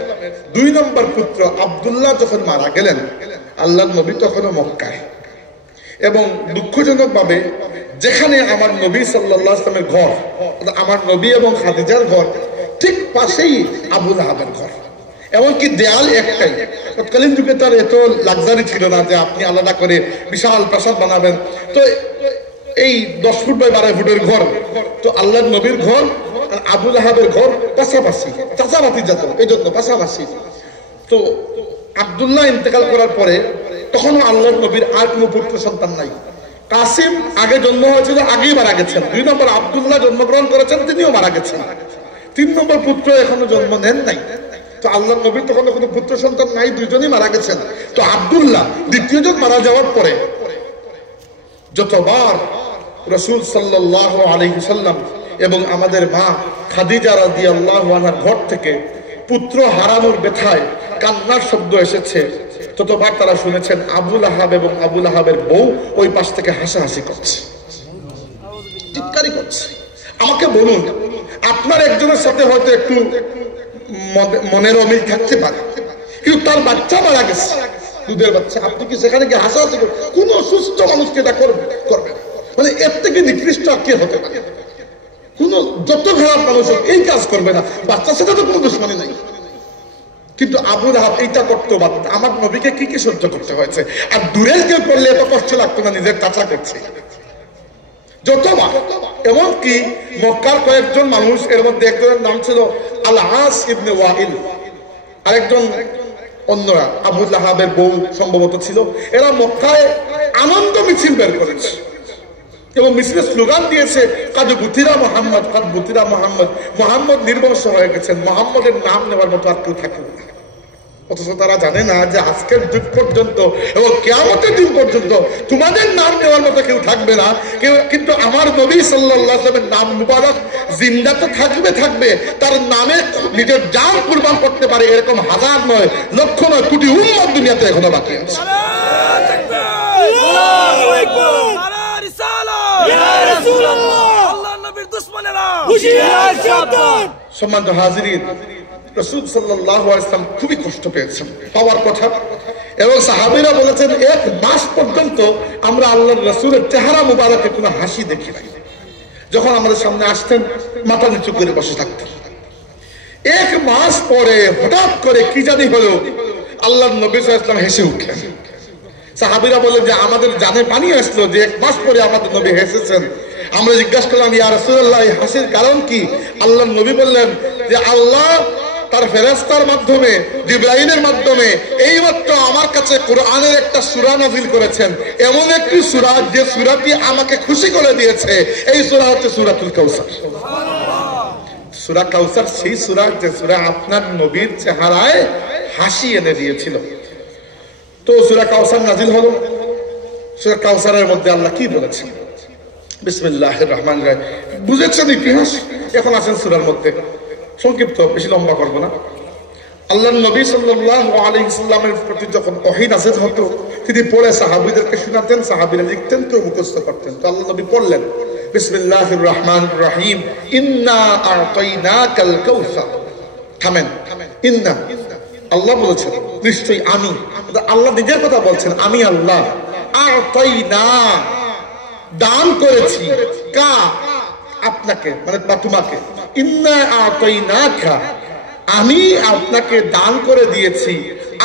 2 নম্বর পুত্র আব্দুল্লাহ যখন মারা গেলেন, আল্লাহর নবী তখনও মক্কায়। এবং দুঃখজনক ভাবে যেখানে আমার নবী সাল্লাল্লাহু আলাইহি সাল্লামের ঘর, আমার নবী এবং খাদিজার ঘর, ঠিক পাশেই আবু লাহাবের ঘর। এমনকি দেয়াল একটাই। তৎকালীন যুগে তার এত লাক্সারি ছিল না যে আপনি আলাদা করে বিশাল প্রাসাদ বানাবেন। তো এই 10 ফুট বাই 12 ফুটের ঘর, তো আল্লাহর নবীর ঘর আর আবু লাহাবের ঘর পাশাপাশি, চাচাবাতি যেত, এই জন্য পাশাপাশি। তো আব্দুল্লাহ ইন্তেকাল করার পরে তখনও আল্লাহর নবীর আর কোনো পুত্র সন্তান নাই। কাসিম আগে জন্ম হয়েছিল, আগেই মারা গেছেন। 2 নম্বর আব্দুল্লাহ জন্মগ্রহণ করেছেন, তিনিও মারা গেছেন। 3 নম্বর পুত্র এখনো জন্ম নেন নাই। তো আল্লাহর নবীর তখন কোনো পুত্র সন্তান নাই, 2জনই মারা গেছেন। তো আব্দুল্লাহ দ্বিতীয়জন মারা যাওয়ার পরে যতবার রাসূল সাল্লাল্লাহু আলাইহি সাল্লাম এবং আমাদের মা খাদিজা রাদিয়াল্লাহু আনহার ঘর থেকে পুত্র হারানোর ব্যথায় কান্নার শব্দ এসেছে, ততবার তারা শুনেছেন আবু লাহাব এবং আবু লাহাবের বউ ওই পাশ থেকে হাসাহাসি করছে, চিৎকারি করছে। আমাকে বলুন, আপনার একজনের সাথে হয়তো একটু মনের অমিল থাকতে পারে, কিন্তু তার বাচ্চা মারা গেছে, দুধের বাচ্চা, আপনি কি সেখানে গিয়ে হাসাহাসি করবেন? কোন সুস্থ মানুষকে এটা করবে? মানে এর থেকে নিকৃষ্ট আর কে হতে পারে? কোন যত খারাপ মানুষ এই কাজ করবে না, বাচ্চার সাথে তো কোনো দুশ্মনী নাই। কিন্তু আবু লাহাব এইটা করতে পারত। আমার নবীকে কি কি সহ্য করতে হয়েছে। আর দূরের কেউ করলে এত কষ্ট লাগতো না, নিজের চাচা করছে যতবার। এমনকি মক্কার কয়েকজন মানুষ, এর মধ্যে একজনের নাম ছিল আল আস ইবনে ওয়াইল, আরেকজন অন্যরা আবু লাহাবের বউ সম্ভবত ছিল, এরা মক্কায় আনন্দ মিছিল বের করেছে এবং মিছিলের স্লোগান দিয়েছে কাদ বুতিরা মুহাম্মদ, কাদ বুতিরা মুহাম্মদ, মুহাম্মদ নির্বংশ হয়ে গেছেন, মুহাম্মদের নাম নেওয়ার মতো আর কেউ থাকে না। অথচ তারা জানে না যে আজকের যুগ পর্যন্ত এবং কিয়ামতের দিন পর্যন্ত তোমাদের নাম নেওয়ার মতো কেউ থাকবে না কেউ, কিন্তু আমার নবী সাল্লাল্লাহু আলাইহি ওয়াসাল্লামের নাম মুবারক জিন্দা তো থাকবে, তার নামে নিজের জান কুরবান করতে পারে এরকম হাজার নয়, লক্ষ নয়, কোটি উম্মত দুনিয়াতে এখনো বাকি আছে। আল্লাহু আকবার, নারা রিসালাত, ইয়া রাসূলুল্লাহ, আল্লাহর নবীর দুশমনেরা হুশিয়ার, সাবধান। সম্মানিত হাজিরিন, রাসূল সাল্লাল্লাহু আলাইহি ওয়াসাল্লাম খুবই কষ্ট পেয়েছেন, পাওয়ার কথা। এবং সাহাবীরা বলেছেন 1 মাস পর্যন্ত আমরা আল্লাহর রাসূলের চেহারা মুবারকে কোনো হাসি দেখি নাই। যখন আমাদের সামনে আসতেন মাথা নিচু করে বসে থাকতেন। 1 মাস পরে হঠাৎ করে কি জানি হলো, আল্লাহর নবী সাল্লাল্লাহু আলাইহি ওয়াসাল্লাম হেসে উঠলেন। সাহাবীরা বলেন যে আমাদের জানে পানি আসলো যে 1 মাস পরে আমাদের নবী হেসেছেন। আমরা জিজ্ঞাসা করলাম, ইয়া রাসূলুল্লাহ, এই হাসির কারণ কি? আল্লাহর নবী বললেন যে আল্লাহ তার ফেরেশতার মাধ্যমে, জিবরাইলের মাধ্যমে এইমাত্র আমার কাছে কোরআনের একটা সূরা নাযিল করেছেন, এমন একটি সূরা যে সূরাটি আমাকে খুশি করে দিয়েছে। এই সূরা হচ্ছে সূরাতুল কাউসার। সূরা কাউসার সেই সূরা যে সূরা আপনার নবীর চেহারায় হাসি এনে দিয়েছিল। তো সূরা কাউসার নাযিল হলো। সূরা কাউসারের মধ্যে আল্লাহ কি বলেছেন? বিসমিল্লাহির রহমানির রহিম। বুঝেছেন ইতিহাস? এখন আসেন সূরার মধ্যে, সংক্ষিপ্ত, বেশি লম্বা করব না। আল্লাহর নবী সাল্লাল্লাহু আলাইহি সাল্লামের প্রতি যখন ওহী নাযিল হতো, তিনি পড়ে সাহাবীদেরকে শোনাতেন, সাহাবীরা লিখতেন, কেউ মুখস্থ করতেন। তো আল্লাহ নবী পড়লেন বিসমিল্লাহির রহমানির রহিম, ইন্না আ'তাইনাকাল কাউসার। থামেন, ইন্না আল্লাহ বলেছেন নিশ্চয়ই আমি, আল্লাহ নিজের কথা বলছেন, আমি আল্লাহ আ'তাইনা দান করেছি, কা আপনাকে, মানে বা তোমাকে, ইন্না আ'তাইনাকা আমি আপনাকে দান করে দিয়েছি,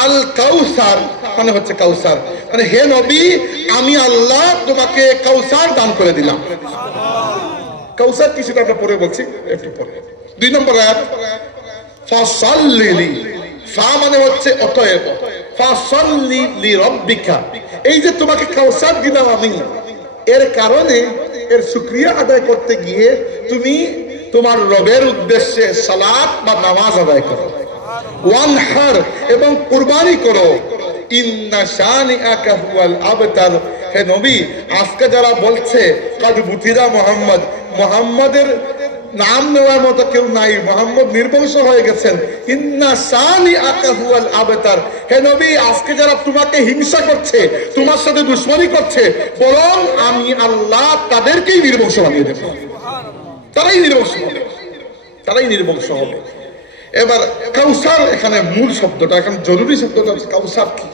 আল কাউসার মানে হচ্ছে কাউসার, মানে হে নবী আমি আল্লাহ তোমাকে কাউসার দান করে দিলাম। কাউসার কি সেটা আমরা পরে বলছি একটু পরে। 2 নম্বর আয়াত, ফাসাল্লি, ফা মানে হচ্ছে অতএব, ফাসাল্লি লিরাব্বিকা, এই যে তোমাকে কাউসার দিলাম আমি, এর কারণে এর শুকরিয়া আদায় করতে গিয়ে তুমি তোমার রবের উদ্দেশ্যে সালাত বা নামাজ আদায় করো, ওয়ানহার এবং কুরবানি করো, ইন্না শানিআকা হুয়াল আবতার। হে নবী আজকে যারা বলছে কাদ বুতিরা মুহাম্মদ, মুহাম্মাদের নাম নেওয়ার মতো কেউ নাই, মুহাম্মদ নির্বংশ হয়ে গেছেন, ইন্না শানিআকা হুয়াল আবতার, হে নবী আজকে যারা তোমাকে হিংসা করছে, তোমার সাথে দুশমনি করছে, বরং আমি আল্লাহ তাদেরকেই নির্বংশ বানিয়ে দেব, তারাই নির্বংশ হবে, তারাই নির্বংশ হবে। এবার কাউসার এখানে মূল শব্দটা, এখন জরুরি শব্দটা হচ্ছে কাউসার কি।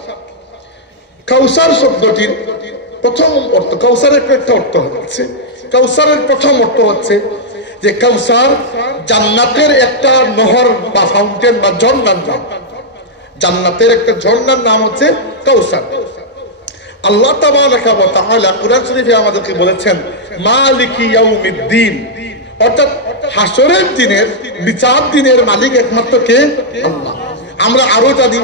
কাউসার শব্দটির প্রথম অর্থ, কাউসারের একটা অর্থ হচ্ছে, কাউসারের প্রথম অর্থ হচ্ছে যে কাউসার জান্নাতের একটা নহর বা ফাউন্টেন বা ঝর্ণার নাম, জান্নাতের একটা ঝর্ণার নাম হচ্ছে কাউসার। আল্লাহ তাবারাকা ওয়া তাআলা কুরআন শরীফে আমাদেরকে বলেছেন মালিকি ইয়াউমিদ্দিন, অর্থাৎ হাসরের দিনের, বিচার দিনের মালিক একমাত্র কে? আল্লাহ। আমরা আরো জানি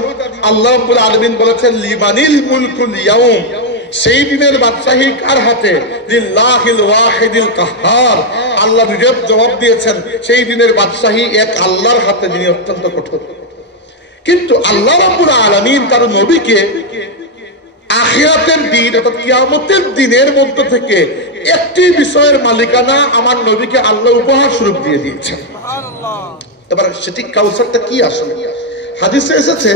আল্লাহ রাব্বুল আলামিন বলেছেন লিমানিল মুলকুল ইয়াউম, সেই দিনের বাদশাহী কার হাতে? লিল্লাহিল ওয়াহিদিল কাহ্হার। আল্লাহ নিজে জবাব দিয়েছেন সেই দিনের বাদশাহী এক আল্লাহর হাতে, যিনি অত্যন্ত কঠোর। কিন্তু আল্লাহ রাব্বুল আলামিন তার নবীকে আখিরাতের দিন অর্থাৎ কিয়ামতের দিনের মধ্য থেকে একটি বিষয়ের মালিকানা আমার নবীকে আল্লাহ উপহার স্বরূপ দিয়ে দিয়েছেন। এবার সেটি কাউসারটা কি? আসলে হাদিসে এসেছে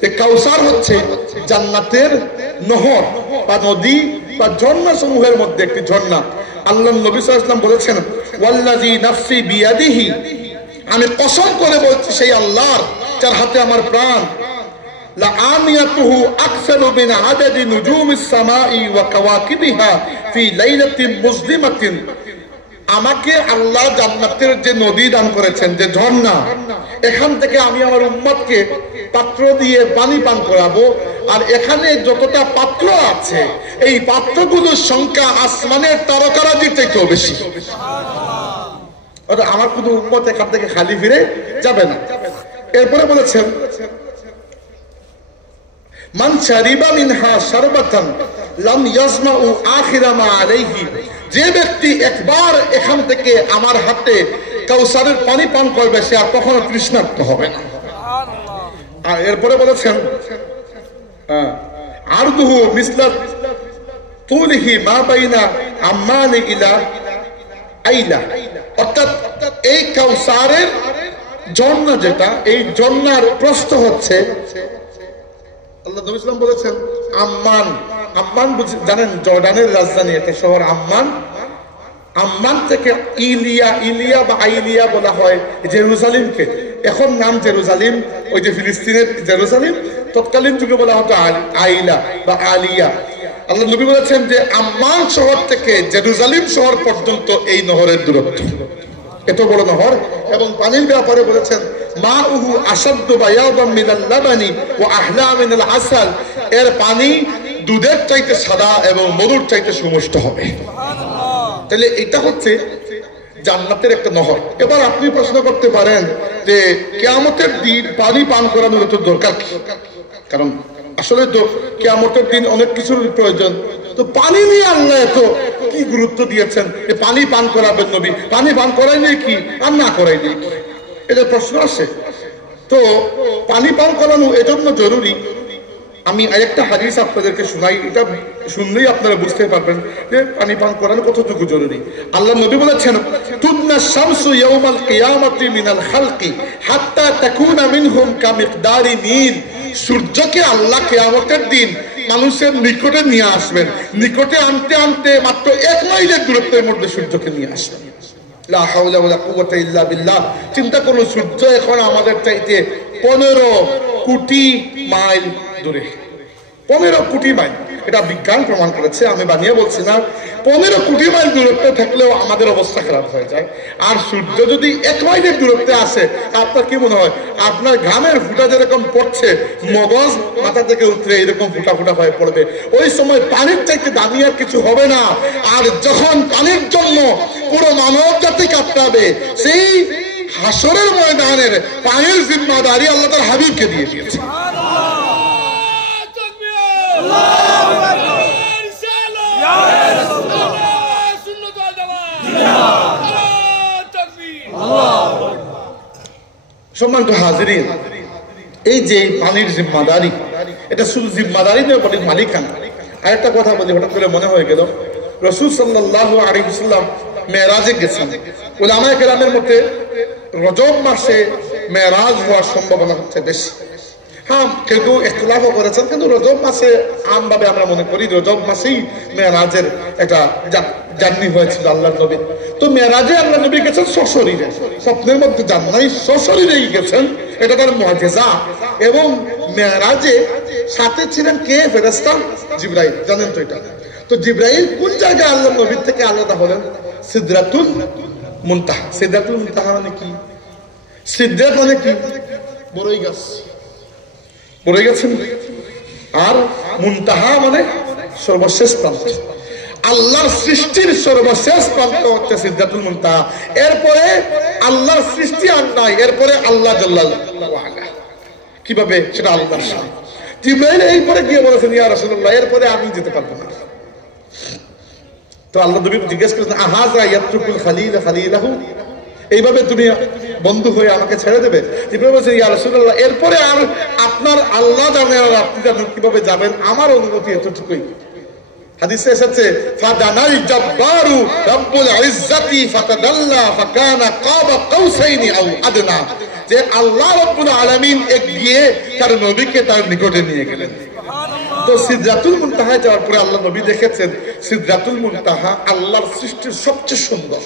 যে কাউসার হচ্ছে জান্নাতের নহর বা নদী বা ঝর্ণা সমূহের মধ্যে একটি ঝর্ণা। আল্লাহ নবী সাল্লাল্লাহু আলাইহি ওয়াসাল্লাম বলেছেন ওয়াল্লাযী নাফসি বিয়াদিহি, আমি কসম করে বলছি সেই আল্লাহর যার হাতে আমার প্রাণ, লাআনিয়াতুহু আকসারু মিন আদাদি নুজুমিস সামাই ওয়া কাওয়াকিবিহা ফি লাইলাতিন মুজলিমাতিন, আমাকে আল্লাহ জান্নাতের যে নদী দান করেছেন, যে ঝর্ণা, এখান থেকে আমি আমার উম্মতকে পাত্র দিয়ে পানি পান করাবো, আর এখানে যতটা পাত্র আছে এই পাত্রগুলোর সংখ্যা আসমানের তারকারাজির চাইতেও বেশি। অর্থাৎ আমার কোনো উম্মত এখান থেকে খালি ফিরে যাবে না। এরপরে বলেছেন মান শারিবা মিনহা শারবাতান লাম ইয়াজমাউ আখিরা মা আলাইহি, যে ব্যক্তি একবার এখান থেকে আমার হাতে কাউসারের পানি পান করবে সে আর কখনো তৃষ্ণার্ত হবে না। আর এরপরে বলেছেন আরদুহু মিসলা তুলিহি মা বাইনা আম্মানি ইলা আইলা, অর্থাৎ এই কাউসারের ঝর্ণা যেটা, এই ঝর্ণার প্রস্থ হচ্ছে, আল্লাহ নবী সাল্লাল্লাহু আলাইহি ওয়াসাল্লাম বলেছেন আম্মান, আম্মান জানেন জর্ডানের রাজধানী একটা শহর আম্মান। আম্মান থেকে ইলিয়া, ইলিয়া বা আইলিয়া বলা হয় জেরুজালেমকে, এখন নাম জেরুজালেম, ওই যে ফিলিস্তিনের জেরুজালেম, তৎকালীন যুগে বলা হতো আইলা বা আলিয়া। আল্লাহ নবী বলেছেন যে আম্মান শহর থেকে জেরুজালেম শহর পর্যন্ত এই নহরের দূরত্ব, এত বড় নহর। এবং পানির ব্যাপারে বলেছেন মাউহু আসাদ্দু বায়াদাম মিনাল লাবানি ওয়া আহলা মিনাল আসাল, এর পানি দুধের চাইতে সাদা এবং মধুর চাইতে সুমিষ্ট হবে। তাহলে এটা হচ্ছে জান্নাতের একটা নহর। এবার আপনি প্রশ্ন করতে পারেন যে কিয়ামতের দিন পানি পান করানোর তো দরকার কি? কারণ আসলে তো কিয়ামতের দিন অনেক কিছুর প্রয়োজন, তো পানি নিয়ে আল্লাহ এত কি গুরুত্ব দিয়েছেন যে পানি পান করাবেন নবী, পানি পান করাইলে কি আর না করাইলে কি, এটা প্রশ্ন আসে। তো পানি পান করানো এজন্য জরুরি। আমি আরেকটা হাদিস আপনাদেরকে শোনাই, এটা শুনলেই আপনারা বুঝতে পারবেন যে পানি পান করানো কতটুকু জরুরি। আল্লাহ নবী বলেছেন তুদনা শামসু ইয়াউমাল কিয়ামাতি মিনাল খালকি হাত্তা তাকুনা মিনহুম কামিকদারি মিল, সূর্যকে আল্লাহ কিয়ামতের দিন মানুষের নিকটে নিয়ে আসবেন, নিকটে আনতে আনতে মাত্র 1 মাইলের দূরত্বের মধ্যে সূর্যকে নিয়ে আসবেন। লা হাওলা ওয়ালা কুওয়াতা ইল্লা বিল্লাহ। চিন্তা করুন, সূর্য এখন আমাদের চাইতে 15 কোটি মাইল দূরে। 15 কোটি মাইল, এটা বিজ্ঞান প্রমাণ করেছে, আমি বানিয়ে বলছি না। 15 কোটি মাইল দূরত্বে থাকলেও আমাদের অবস্থা খারাপ হয়ে যায়। আর সূর্য যদি 1 মাইলের দূরত্বে আসে, আপনার কি মনে হয়? আপনার ঘামের ফুটা যেরকম পড়ছে, মগজ মাথা থেকে উঠলে এরকম ফুটা ফুটা হয়ে পড়বে। ওই সময় পানির চাইতে দামি আর কিছু হবে না। আর যখন পানির জন্য পুরো মানব জাতি কাঁপতে, সেই হাসরের ময়দানের পানির জিম্মাদারি আল্লাহ তার হাবিবকে দিয়ে দিয়েছে। সম্মানিত হাজিরিন, এই যে পানির জিম্মাদারি, এটা শুধু জিম্মাদারি নয়, বলি মালিকানা। আরেকটা কথা বলি, হঠাৎ করে মনে হয়ে গেল, রাসূল সাল্লাল্লাহু আলাইহি ওয়াসাল্লাম মেরাজে গেছেন। উলামায়ে কেরামের মতে রজব মাসে মেরাজ হওয়ার সম্ভাবনা হচ্ছে বেশি। হ্যাঁ, কেউ কেউ ইখতিলাফও করেছেন, কিন্তু রজব মাসে আমভাবে আমরা মনে করি রজব মাসেই মেরাজের একটা জার্নি হয়েছিল আল্লাহর নবী। তো মেরাজে আল্লাহ নবী গেছেন সশরীরে, স্বপ্নের মধ্যে যান নাই, সশরীরেই গেছেন, এটা তার মুআজিজা। এবং মেরাজে সাথে ছিলেন কে? ফেরেশতা জিবরাইল, জানেন তো এটা। তো জিবরাইল কোন জায়গায় আল্লাহ নবীর থেকে আলাদা হলেন? সিদরাতুল মুনতাহা। সিদরাতুল মুনতাহা মানে কি? সিদরাত মানে কি? বড়ই গাছ, বড়ই গেছেন। আর মুনতাহা মানে সর্বশেষ প্রান্ত। আল্লাহর সৃষ্টির সর্বশেষ প্রান্ত হচ্ছে সিদরাতুল মুনতাহা। এরপরে আল্লাহর সৃষ্টি আর নাই, এরপরে আল্লাহ জাল্লাল্লাহু আলা। কিভাবে? সেটা আল্লাহর সাথে। জিবরাইল এইপরে গিয়ে বলেছেন, ইয়া রাসূলুল্লাহ, এরপরে আমি যেতে পারবো না। তো আল্লাহ নবী জিজ্ঞেস করেছেন, আহাযা ইয়াতরুকুল খালিল খালিলাহু, এইভাবে তুমি বন্ধু হয়ে আমাকে ছেড়ে দেবে? জিবরাইল বলেছেন, ইয়া রাসূলুল্লাহ, এরপরে আর আপনার আল্লাহ জানেন আর আপনি জানেন, কিভাবে যাবেন? আমার অনুমতি এতটুকুই। হাদিসে এসেছে, ফাদানাল জাব্বারু রাব্বুল ইজ্জাতি ফাতাদাল্লা ফাকানা কাবা কাউসাইনি আও আদনা, যে আল্লাহ রাব্বুল আলামিন এগিয়ে তার নবীকে তার নিকটে নিয়ে গেলেন। তো সিদরাতুল মুনতাহা যাওয়ার পরে আল্লাহ নবী দেখেছেন সিদরাতুল মুনতাহা আল্লাহর সৃষ্টির সবচেয়ে সুন্দর।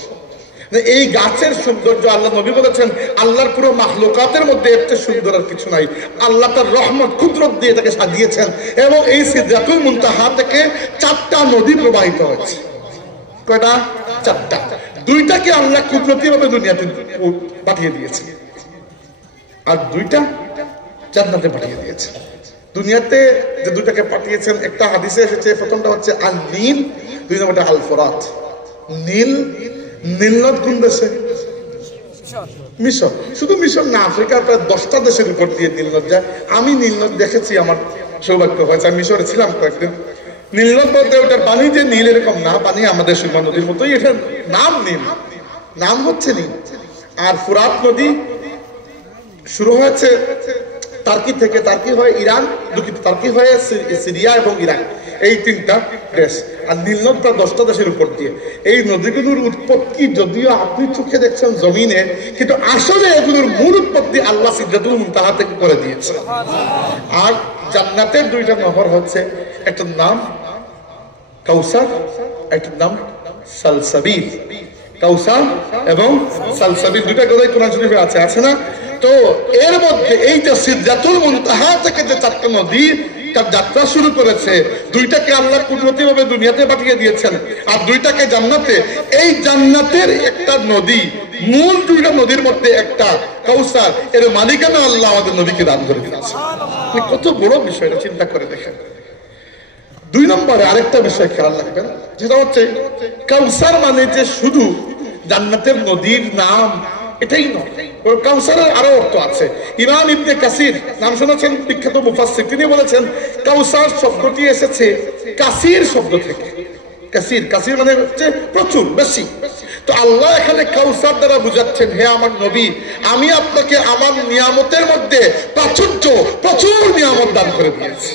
এই গাছের সৌন্দর্য আল্লাহ নবী বলেছেন, আল্লাহর পুরো মাখলুকাতের মধ্যে এর চেয়ে সুন্দর আর কিছু নাই। আল্লাহ তার রহমত কুদরত দিয়ে তাকে সাজিয়েছেন। এবং এই সিদরাতুল মুনতাহা থেকে 4টা নদী প্রবাহিত হয়েছে। কয়টা? 4টা। 2টাকে আল্লাহ কুদরতি ভাবে দুনিয়াতে পাঠিয়ে দিয়েছে, আর 2টা জান্নাতে পাঠিয়ে দিয়েছে। দুনিয়াতে যে 2টাকে পাঠিয়েছেন, একটা হাদিসে এসেছে, প্রথমটা হচ্ছে আল নীল, 2 নম্বরটা আল ফোরাত। নীল, নীলনদ কোন দেশে? মিশর। শুধু মিশর না, আফ্রিকার প্রায় 10টা দেশের উপর দিয়ে নীলনদ যায়। আমি নীলনদ দেখেছি, আমার সৌভাগ্য হয়েছে, আমি মিশরে ছিলাম কয়েকদিন। নীলনদ বলতে ওটার পানি যে নীল এরকম না, পানি আমাদের সুরমা নদীর মতোই, এটার নাম নীল, নাম হচ্ছে নীল। আর ফুরাত নদী শুরু হয়েছে টার্কি থেকে, টার্কি হয়ে ইরান, দুঃখিত, টার্কি হয়ে সিরিয়া এবং ইরান, এই 3টা দেশ। আর নীলনদ প্রায় 10টা দেশের উপর দিয়ে। এই নদীগুলোর উৎপত্তি যদিও আপনি চোখে দেখছেন জমিনে, কিন্তু আসলে এগুলোর মূল উৎপত্তি আল্লাহ সিদরাতুল মুনতাহা থেকে করে দিয়েছে। আর জান্নাতের 2টা নহর হচ্ছে, একটার নাম কাউসার, একটার নাম সালসাবিল। কাউসার এবং সালসাবিল 2টা কথাই কোরআন শরীফে আছে, আছে না? তো এর মধ্যে এই যে সিদরাতুল মুনতাহা থেকে যে 4টা নদী তার যাত্রা শুরু করেছে, 2টাকে আল্লাহ কুদরতি ভাবে দুনিয়াতে পাঠিয়ে দিয়েছেন, আর 2টাকে জান্নাতে। এই জান্নাতের একটা নদী, মূল 2টা নদীর মধ্যে একটা কাউসার, এর মালিকানা আল্লাহ আমাদের নবীকে দান করে দিয়েছে। কত বড় বিষয়টা চিন্তা করে দেখেন। 2 নম্বরে আরেকটা বিষয় খেয়াল রাখবেন, যেটা হচ্ছে কাউসার মানে যে শুধু জান্নাতের নদীর নাম এটাই নয়, কাউসারের আরো অর্থ আছে। ইমাম ইবনে কাসির, নাম শুনেছেন, বিখ্যাত মুফাসসির, তিনি বলেছেন কাউসার শব্দটি এসেছে কাসির শব্দ থেকে। কাসির, কাসির মানে হচ্ছে প্রচুর, বেশি। তো আল্লাহ এখানে কাউসার দ্বারা বুঝাচ্ছেন, হে আমার নবী, আমি আপনাকে আমার নিয়ামতের মধ্যে প্রাচুর্য, প্রচুর নিয়ামত দান করে দিয়েছি।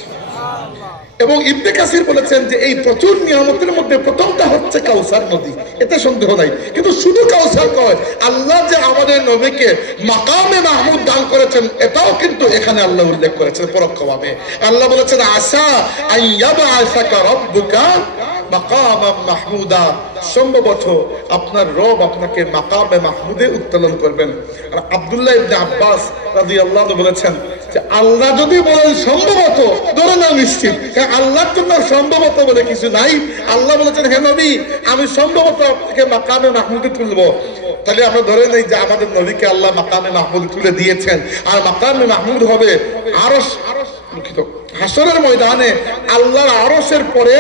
এবং ইবনে কাসির বলেছেন যে এই প্রচুর নিয়ামতের মধ্যে প্রথমটা হচ্ছে কাউসার নদী, এতে সন্দেহ নাই। কিন্তু শুধু কাউসার নয়, আল্লাহ যে আমাদের নবীকে মাকামে মাহমুদ দান করেছেন, এটাও কিন্তু এখানে আল্লাহ উল্লেখ করেছেন পরোক্ষভাবে। আল্লাহ বলেছেন, আশা আইয়াবআসাকা রাব্বুকা মাকামান মাহমুদা, সম্ভবত আপনার রব আপনাকে মাকামে মাহমুদে উত্তোলন করবেন। আর আব্দুল্লাহ ইবনে আব্বাস রাদিয়াল্লাহু আনহু বলেছেন যে আল্লাহ যদি বলেন সম্ভবত, ধরে নাও নিশ্চিত, আল্লাহর জন্য সম্ভবত বলে কিছু নাই। আল্লাহ বলেছেন হে নবী আমি সম্ভবত আপনাকে মাকামে মাহমুদে তুলবো, তাহলে আমরা ধরে নেই যে আমাদের নবীকে আল্লাহ মাকামে মাহমুদ তুলে দিয়েছেন। আর মাকামে মাহমুদ হবে আরশ, হাসরের ময়দানে আল্লাহর আরশের পরে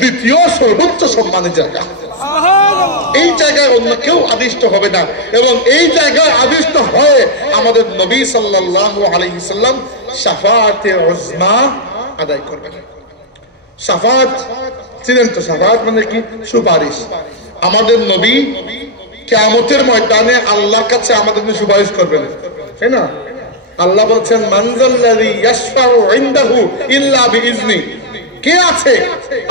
দ্বিতীয় সর্বোচ্চ সম্মানের জায়গা। এই জায়গায় অন্য কেউ আদিষ্ট হবে না, এবং এই জায়গায় আদিষ্ট হয়ে আমাদের নবী সাল্লাল্লাহু আলাইহি সাল্লাম শাফাআতে উযমা আদায় করবেন। শাফাআত চিনেন তো? শাফাআত মানে কি? সুপারিশ। আমাদের নবী কিয়ামতের ময়দানে আল্লাহর কাছে আমাদের জন্য সুপারিশ করবেন, তাই না? আল্লাহ বলেছেন মানজাল্লাযী ইয়াশফাউ ইনদাহু ইল্লা বিইজনি, কে আছে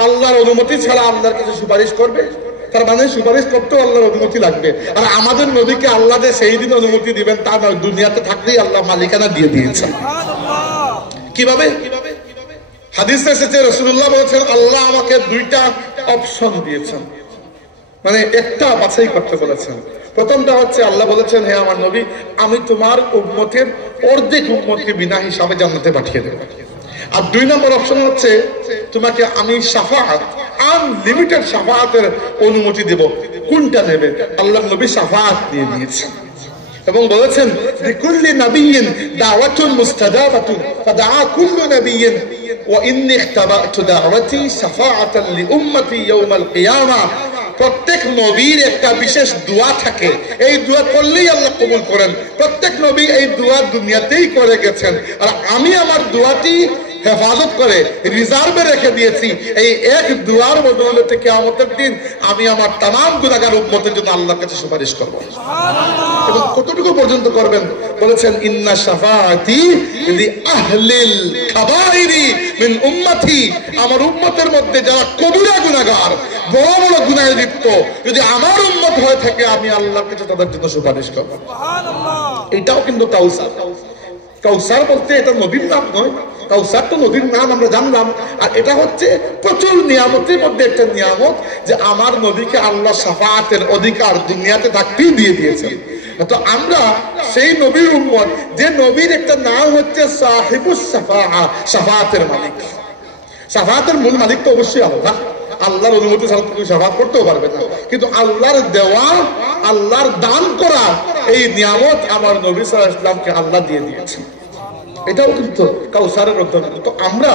আল্লাহর অনুমতি ছাড়া আল্লাহর কাছে সুপারিশ করবে? তার মানে সুপারিশ করতেও আল্লাহর অনুমতি লাগবে। আর আমাদের নবীকে আল্লাহ যে সেই দিন অনুমতি দিবেন তা নয়, দুনিয়াতে থাকলেই আল্লাহ মালিকানা দিয়ে দিয়েছেন। কিভাবে? হাদিসে এসেছে রাসূলুল্লাহ বলেছেন আল্লাহ আমাকে দুইটা অপশন দিয়েছেন, মানে একটা বাছাই করতে বলেছেন। প্রথমটা হচ্ছে আল্লাহ বলেছেন হে আমার নবী আমি তোমার উম্মতের অর্ধেক উম্মতকে বিনা হিসাবে জান্নাতে পাঠিয়ে দেব। আর দুই নম্বর অপশন হচ্ছে তোমাকে আমি শাফাআত, আনলিমিটেড শাফাআতের অনুমতি দেব। কোনটা নেবে? আল্লাহ নবী শাফাআত দিয়ে দিয়েছেন এবং বলেছেন লিকুল্লি নাবিয়্যিন দাওয়াতুন মুস্তাজাবাতুন ফাদাআ কুল্লু নাবিয়্যিন ওয়া ইন্নী ইখতাবাতু দাওয়াতি শাফাআতান লিউম্মতি ইয়াউমাল কিয়ামা। প্রত্যেক নবীর একটা বিশেষ দোয়া থাকে, এই দোয়া করলেই আল্লাহ কবুল করেন। প্রত্যেক নবী এই দোয়া দুনিয়াতেই করে গেছেন, আর আমি আমার দোয়াটি হেফাজত করে রিজার্ভে রেখে দিয়েছি। এই এক দুয়ার বদৌলতে কিয়ামতের দিন আমি আমার তামাম গুনাহগার উম্মতের জন্য আল্লাহর কাছে সুপারিশ করব। সুবহানাল্লাহ। এবং কতটুকু পর্যন্ত করবেন? বলেছেন ইন্না শাফাআতি লিআহলিল কাবাইরি মিন উম্মতি, আমার উম্মতের মধ্যে যারা কবিরা গুনাহগার, বড় বড় গুনাহে লিপ্ত, যদি আমার উম্মত হয়ে থাকে আমি আল্লাহর কাছে তাদের জন্য সুপারিশ করব। সুবহানাল্লাহ। এটাও কিন্তু কাউসার। কাউসার বলতে এটা নদীর নাম নয়, কাউসার তো নদীর নাম আমরা জানলাম। আর এটা হচ্ছে প্রচুর নিয়ামতের মধ্যে একটা নিয়ামত, যে আমার নবীকে আল্লাহ শাফাআতের অধিকার দুনিয়াতে থাকতেই দিয়ে দিয়েছেন। তো আমরা সেই নবীর উম্মত, যে নবীর একটা নাম হচ্ছে সাহিবুস শাফাআ, শাফাআতের মালিক। শাফাআতের মূল মালিক তো অবশ্যই আল্লাহ। আল্লাহর অনুমতি ছাড়া তুমি শাফাআত করতেও পারবে না, কিন্তু আল্লাহর দেওয়া, আল্লাহর দান করা এই নিয়ামত আমার নবী সাল্লাল্লাহু আলাইহি ওয়াসাল্লামকে আল্লাহ দিয়ে দিয়েছেন। এটাও কিন্তু কাউসারের অন্তর্গত। তো আমরা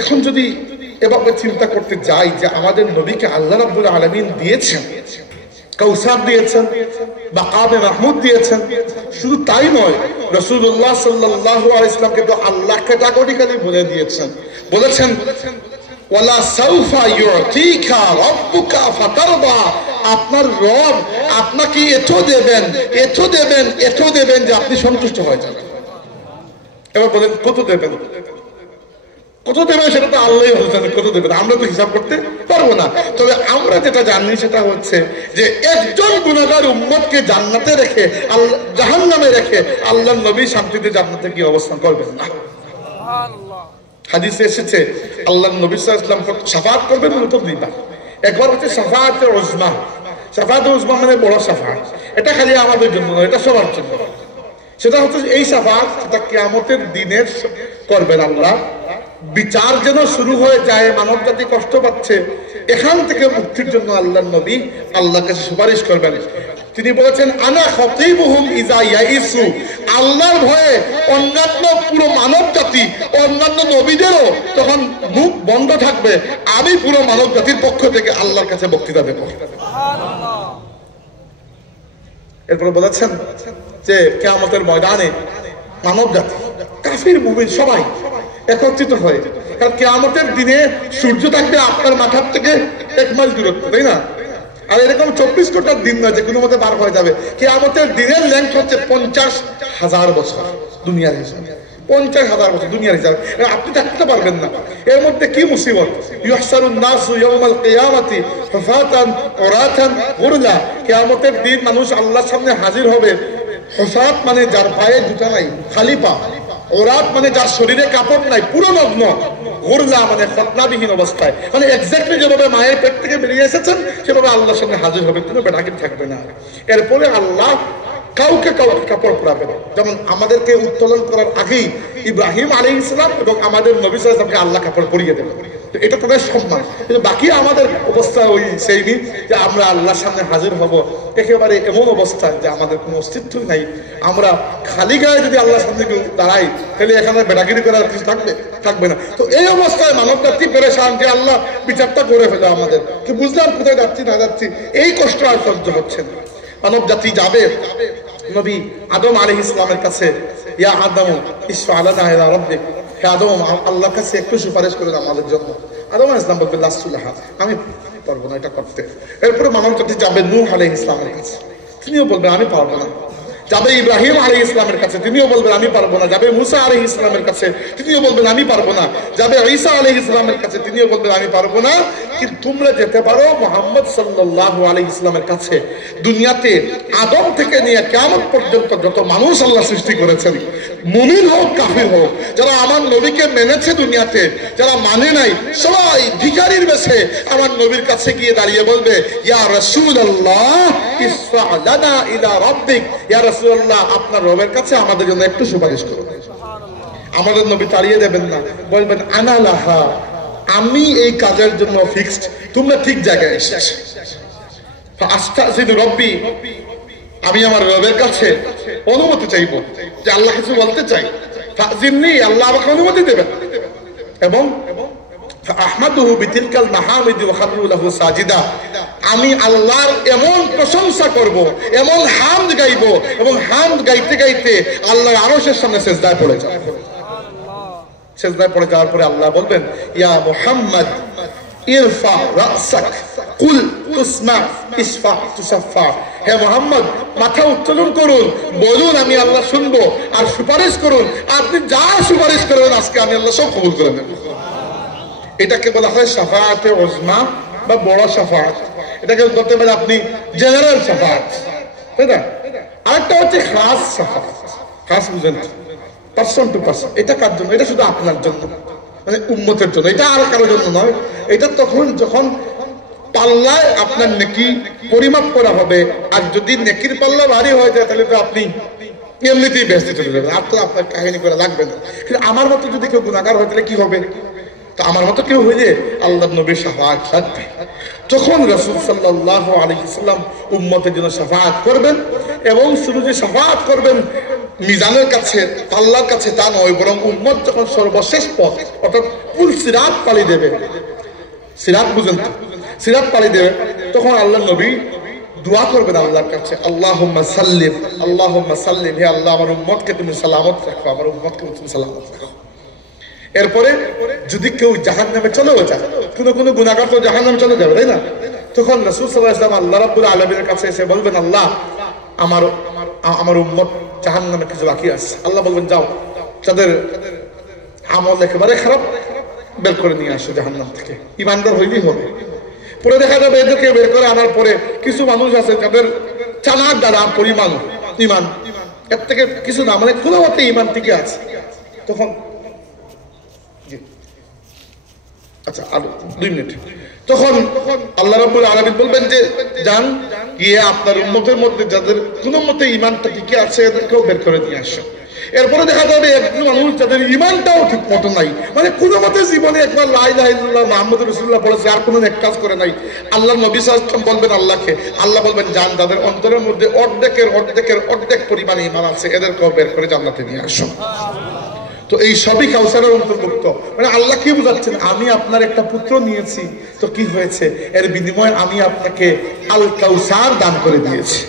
এখন যদি এভাবে চিন্তা করতে যাই যে আমাদের নবীকে আল্লাহ রাব্বুল আলামিন দিয়েছেন, কাউসার দিয়েছেন, মাকামে মাহমুদ দিয়েছেন, শুধু তাই নয় রাসূলুল্লাহ সাল্লাল্লাহু আলাইহি ওয়াসাল্লামকে তো আল্লাহ ক্যাটাগরিক্যালি বলে দিয়েছেন, বলেছেন ওয়ালা সাউফা ইউতিকা রাব্বুকা ফাতারদা, আপনার রব আপনাকে এত দেবেন, এত দেবেন, এত দেবেন যে আপনি সন্তুষ্ট হয়ে যাবেন। এবার বলেন কত দেবেন? কত দেবেন সেটা তো আল্লাহই বলছেন কত দেবেন, আমরা তো হিসাব করতে পারবো না। তবে আমরা যেটা জানি সেটা হচ্ছে যে একজন গুনাহগার উম্মতকে জান্নাতে রেখে, আল্লাহ জাহান্নামে রেখে আল্লাহর নবী শান্তিতে জান্নাতে কি অবস্থান করবেন না। সুবহানাল্লাহ। হাদিসে এসেছে আল্লাহর নবী সাল্লাল্লাহু আলাইহি ওয়াসাল্লাম শাফাআত করবেন মূলত দুইবার। একবার হচ্ছে শাফাআতে উযমা। শাফাআতে উযমা মানে বড় শাফাআত, এটা খালি আমাদের জন্য নয়, এটা সবার জন্য। সেটা হচ্ছে এই শাফাআত, সেটা কিয়ামতের দিনের করবেন আল্লাহ। বিচার যেন শুরু হয়ে যায়, মানব জাতি কষ্ট পাচ্ছে, এখান থেকে মুক্তির জন্য আল্লাহর নবী আল্লাহর কাছে সুপারিশ করবেন। তিনি বলেছেন আনা খতীবুহুম ইজা ইয়াইসু, আল্লাহর ভয়ে অন্যান্য পুরো মানব জাতি, অন্যান্য নবীদেরও তখন মুখ বন্ধ থাকবে, আমি পুরো মানব জাতির পক্ষ থেকে আল্লাহর কাছে বক্তৃতা দেব। সুবহানাল্লাহ। এরপরে বলেছেন যে কিয়ামতের ময়দানে মানব জাতি, কাফির মুমিন সবাই একত্রিত হয়ে, কারণ কিয়ামতের দিনে সূর্য থাকবে আপনার মাথার থেকে 1 মাইল দূরত্ব, তাই না? আর এরকম 24 ঘন্টার দিন নয় যে কোনো মতে পার হয়ে যাবে। কিয়ামতের দিনের লেন্থ হচ্ছে 50,000 বছর দুনিয়ার হিসাবে, 50,000 বছর দুনিয়ার হিসাবে। আপনি থাকতে পারবেন না। এর মধ্যে কি মুসিবত! ইউহশারুন নাসু ইয়াউমাল কিয়ামাতি হুফাতান উরাতান গুরলা, কিয়ামতের দিন মানুষ আল্লাহর সামনে হাজির হবে। হুফাত মানে যার পায়ে জুতা নাই, খালি পা। ওরাত মানে যার শরীরে কাপড় নাই, পুরো নগ্ন। গোরলা মানে খতনাবিহীন অবস্থায়, মানে এক্স্যাক্টলি যেভাবে মায়ের পেট থেকে বেরিয়ে এসেছেন সেভাবে আল্লাহর সামনে হাজির হবে, কোনো বেটাকিট থাকবে না। এরপরে আল্লাহ কাউকে কাউকে কাপড় পরাবেন, যেমন আমাদেরকে উত্তোলন করার আগেই ইব্রাহিম আলাইহিস সালাম এবং আমাদের নবী সাল্লাল্লাহু আলাইহি ওয়াসাল্লামকে আল্লাহ কাপড় পরিয়ে দেবেন। এটা তাদের সম্মান। কিন্তু বাকি আমাদের অবস্থা ওই সেই যে আমরা আল্লাহর সামনে হাজির হব একেবারে এমন অবস্থা যে আমাদের কোনো অস্তিত্বই নাই। আমরা খালি গায়ে যদি আল্লাহর সামনে দাঁড়াই তাহলে এখানে বেটাগিরি করার কিছু থাকবে না। তো এই অবস্থায় মানব জাতি পেরেশান যে আল্লাহ বিচারটা করে ফেলে আমাদের, কি বুঝলাম কোথায় যাচ্ছি না যাচ্ছি, এই কষ্ট আর সহ্য হচ্ছে না। মানব জাতি যাবে নবী আদম আলাইহিস সালামের কাছে, ইয়া আদম ইশফা লানা ইলা রাব্বিক, হে আদম আল্লাহর কাছে একটু সুপারিশ করে দাও আমাদের জন্য। আদম আলাইহিস সালাম বলবেন লাসুলাহা, আমি পারবো না এটা করতে। এরপরে মানব জাতি যাবে নূহ আলাইহিস সালামের কাছে, তিনিও বলবেন আমি পারবো না। যাবে ইব্রাহিম আলাইহিস সালামের কাছে, তিনিও বলবেন আমি পারবো না। যাবে মুসা আলাইহিস সালামের কাছে, তিনিও বলবেন আমি পারবো না। যাবে ঈসা আলাইহিস সালামের কাছে, তিনিও বলবেন আমি পারবো না। কিন্তু তোমরা যেতে পারো মুহাম্মদ সাল্লাল্লাহু আলাইহি সাল্লামের কাছে। দুনিয়াতে আদম থেকে নিয়ে কিয়ামত পর্যন্ত যত মানুষ আল্লাহ সৃষ্টি করেছেন, মুমিন হোক কাফির হোক, যারা আমার নবীকে মেনেছে দুনিয়াতে, যারা মানে নাই, সবাই ভিখারির বেশে আমার নবীর কাছে গিয়ে দাঁড়িয়ে বলবে ইয়া রাসূলুল্লাহ ইশফা লানা ইলা রাব্বিক, ইয়া রাসূলুল্লাহ আপনার রবের কাছে আমাদের জন্য একটু সুপারিশ করুন। আমাদের নবী তাড়িয়ে দেবেন না, বলবেন আনা লাহা, আমি এই কাজের জন্য ফিক্সড, তোমরা ঠিক জায়গায় এসেছো। ফাআস্তাযিনু রব্বি, আমি আমার রবের কাছে অনুমতি চাইবো যে আল্লাহ কিছু বলতে চাই। ফাযিননি, আল্লাহ আমাকে অনুমতি দেবেন। এবং আহমাদুহু বিতিলকাল মাহামিদি ওয়া খারু লাহু সাজিদা, আমি আল্লাহর এমন প্রশংসা করব, এমন হামদ গাইব, এবং হামদ গাইতে গাইতে আল্লাহর আরশের সামনে সিজদায় পড়ে যাব। সিজদায় পড়ে যাওয়ার পরে আল্লাহ বলবেন ইয়া মুহাম্মদ ইরফা রাসাক কুল তুসমা ইশফা তুশাফা, হে মুহাম্মদ মাথা উত্তোলন করুন, বলুন আমি আল্লাহ শুনবো, আর সুপারিশ করুন, আপনি যা সুপারিশ করবেন আজকে আমি আল্লাহ সব কবুল করে নেব। এটাকে বলা হয় শাফাআতে উজমা বা বড় শাফাআত। এটাকে বলতে পারেন আপনি জেনারেল শাফাআত, তাই না? আরেকটা হচ্ছে খাস শাফাআত। খাস বুঝেন, পারসন টু পারসন। এটা কার জন্য? এটা শুধু আপনার জন্য, মানে উম্মতের জন্য, এটা আর কারোর জন্য নয়। এটা তখন যখন পাল্লায় আপনার নেকি পরিমাপ করা হবে, আর যদি নেকির পাল্লা ভারী হয়ে যায় তাহলে তো আপনি এমনিতেই ব্যস্ত চলে যাবেন, আর তো আপনার কাহিনী করে লাগবে না। কিন্তু আমার মতো যদি কেউ গুনাহগার হয় তাহলে কি হবে? তো আমার মতো কেউ হইলে আল্লাহর নবীর শাফাআত থাকবে। তখন রাসূল সাল্লাল্লাহু আলাইহি সাল্লাম উম্মতের জন্য শাফাআত করবেন, এবং শুধু যে শাফাআত করবেন মিজানের কাছে, আল্লাহর কাছে তা নয়, বরং উম্মত যখন সর্বশেষ পথ অর্থাৎ পুল সিরাত পাড়ি দেবে, সিরাত বুঝেন তো, সিরাত পাড়ি দেবে, তখন আল্লাহর নবী দোয়া করবেন আল্লাহর কাছে আল্লাহুম্মা সাল্লিম, আল্লাহুম্মা সাল্লিম, হে আল্লাহ আমার উম্মতকে তুমি সালামত রাখো, আমার উম্মতকে তুমি সালামত রাখো। এরপরে যদি কেউ জাহান্নামে চলেও যায়, কোনো গুনাহগার তো জাহান্নামে চলে যাবে, তাই না? তখন রাসূল সাল্লাল্লাহু আলাইহি ওয়াসাল্লাম আল্লাহ রাব্বুল আলামিনের কাছে এসে বলবেন আল্লাহ আমার উম্মত জাহান্নামে কিছু বাকি আছে। আল্লাহ বলবেন যাও, তাদের আমল একেবারে খারাপ, বের করে নিয়ে আসো জাহান্নাম থেকে, ইমানদার হইলেই হবে। পরে দেখা যাবে এদেরকে বের করে আনার পরে কিছু মানুষ আছে যাদের চানার দ্বারা পরিমাণ ইমান এর থেকে কিছু না, মানে কোনো মতে ইমান টিকে আছে। তখন আচ্ছা আর 2 মিনিট, তখন আল্লাহ রাব্বুল আলামিন বলবেন যে যান গিয়ে আপনার উম্মতের মধ্যে যাদের কোনো মতে ইমানটা টিকে আছে এদেরকেও বের করে নিয়ে আসো। এরপরে দেখা যাবে একজন মানুষ যাদের ইমানটাও ঠিক মতো নাই, মানে কোনো মতে জীবনে একবার লা ইলাহা ইল্লাল্লাহ মুহাম্মাদুর রাসূলুল্লাহ বলেছে, আর কোনো নেক কাজ করে নাই। আল্লাহ নবী সাল্লাল্লাহু আলাইহি ওয়াসাল্লাম বলবেন আল্লাহকে, আল্লাহ বলবেন যান যাদের অন্তরের মধ্যে অর্ধেক পরিমাণে ইমান আছে এদেরকেও বের করে জান্নাতে নিয়ে আসো। তো এই সবই কাউসারের অন্তর্ভুক্ত। মানে আল্লাহ কি বুঝাচ্ছেন, আমি আপনার একটা পুত্র নিয়েছি, তো কি হয়েছে, এর বিনিময়ে আমি আপনাকে আল কাউসার দান করে দিয়েছি।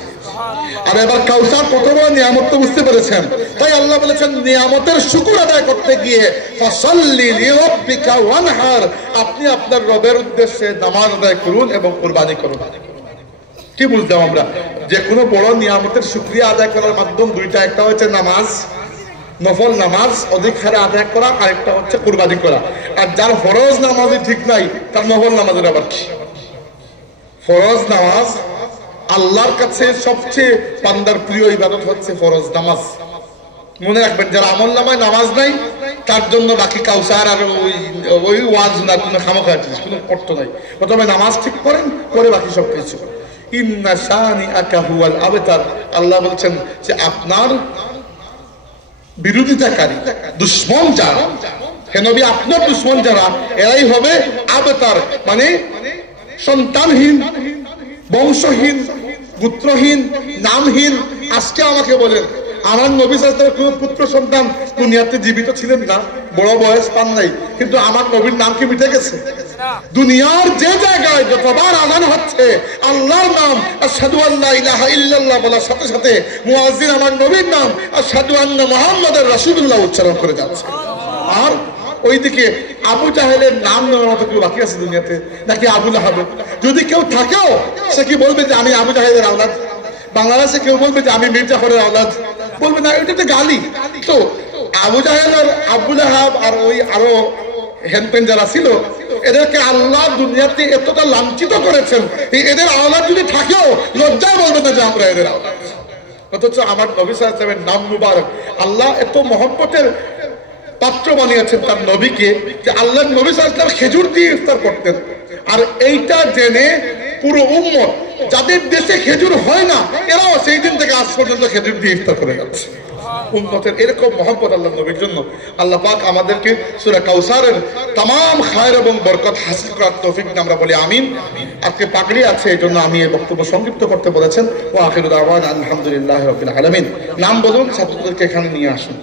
আর এবার কাউসার কত বড় নিয়ামত তো বুঝতে পেরেছেন, তাই আল্লাহ বলেছেন নিয়ামতের শুকর আদায় করতে গিয়ে ফাসাল্লি লিরাব্বিকা ওয়ানহার, আপনি আপনার রবের উদ্দেশ্যে নামাজ আদায় করুন এবং কুরবানি করুন। কি বুঝলাম আমরা? যে কোনো বড় নিয়ামতের শুকরিয়া আদায় করার মাধ্যম দুইটা, একটা হচ্ছে নামাজ, নফল নামাজ অধিক হারে আদায় করা, আরেকটা হচ্ছে কুরবানি করা। আর যার ফরজ নামাজই ঠিক নাই তার নফল নামাজের আবার কি? ফরজ নামাজ আল্লাহর কাছে সবচেয়ে বান্দার প্রিয় ইবাদত হচ্ছে ফরজ নামাজ, মনে রাখবেন, যারা আমল নামায় নামাজ নাই তার জন্য বাকি কাউসার আর ওই ওয়াজ না কোনো খামোখা কোনো অর্থ নাই। প্রথমে নামাজ ঠিক করেন, পরে বাকি সব কিছু। ইন্না শানিআকা হুয়াল আবতার, আল্লাহ বলছেন যে আপনার বিরোধিতাকারী দুশমন যারা, হে নবী আপনার দুশমন যারা, এরাই হবে আবতার, মানে সন্তানহীন, বংশহীন, পুত্রহীন, নামহীন। আজকে আমাকে বলেন, আমার নবী সাল্লাল্লাহু আলাইহি ওয়াসাল্লামের কোনো পুত্র সন্তান দুনিয়াতে জীবিত ছিলেন না, বড় বয়স পান নাই, কিন্তু আমার নবীর নাম কি মিটে গেছে? দুনিয়ার যে জায়গায় যতবার আযান হচ্ছে আল্লাহর নাম আশহাদু আল্লা ইলাহা ইল্লাল্লাহ বলার সাথে সাথে মুয়াজ্জিন আমার নবীর নাম আশহাদু আন্না মুহাম্মাদুর রাসূলুল্লাহ উচ্চারণ করে যাচ্ছে। আর ওইদিকে আবু জাহেলের নাম নেওয়ার মতো কেউ বাকি আছে দুনিয়াতে? নাকি আবু লাহাব? যদি কেউ থাকেও সে কি বলবে যে আমি আবু জাহেলের আওলাদ? বাংলাদেশে কেউ বলবে যে আমি মীর জাফরের আওলাদ? বলবে না, এটা তো গালি। তো আবু জাহেল আর আবু লাহাব আর ওই আরো হ্যানপেন যারা ছিল, এদেরকে আল্লাহ দুনিয়াতে এতটা লাঞ্ছিত করেছেন, এদের আওলাদ যদি থাকেও লজ্জায় বলবে না যে আমরা এদের আওলাদ। অথচ আমার নবী সাল্লাল্লাহু আলাইহি ওয়াসাল্লামের নাম মুবারক, আল্লাহ এত মহব্বতের পাত্র বানিয়েছেন তার নবীকে যে আল্লাহর নবী সাল্লাল্লাহু আলাইহি ওয়াসাল্লাম খেজুর দিয়ে ইফতার করতেন। আর এইটা জেনে পুরো উম্মত, যাদের দেশে খেজুর হয় না, এরাও সেই দিন থেকে আজ পর্যন্ত খেজুর দিয়ে ইফতার করে যাচ্ছে। উম্মতের এরকম মহব্বত আল্লাহ নবীর জন্য। আল্লাহ পাক আমাদেরকে সূরা কাউসারের तमाम খায়ের এবং বরকত হাসিল করার তৌফিক দিন, আমরা বলি আমিন। আজকে পাগড়ি আছে, এই জন্য আমি এই বক্তব্য সংক্ষিপ্ত করতে বলেছেন। ওয়া আখিরু দাওয়ানা আলহামদুলিল্লাহি রাব্বিল আলামিন। নাম বলুন, ছাত্রদেরকে এখানে নিয়ে আসুন।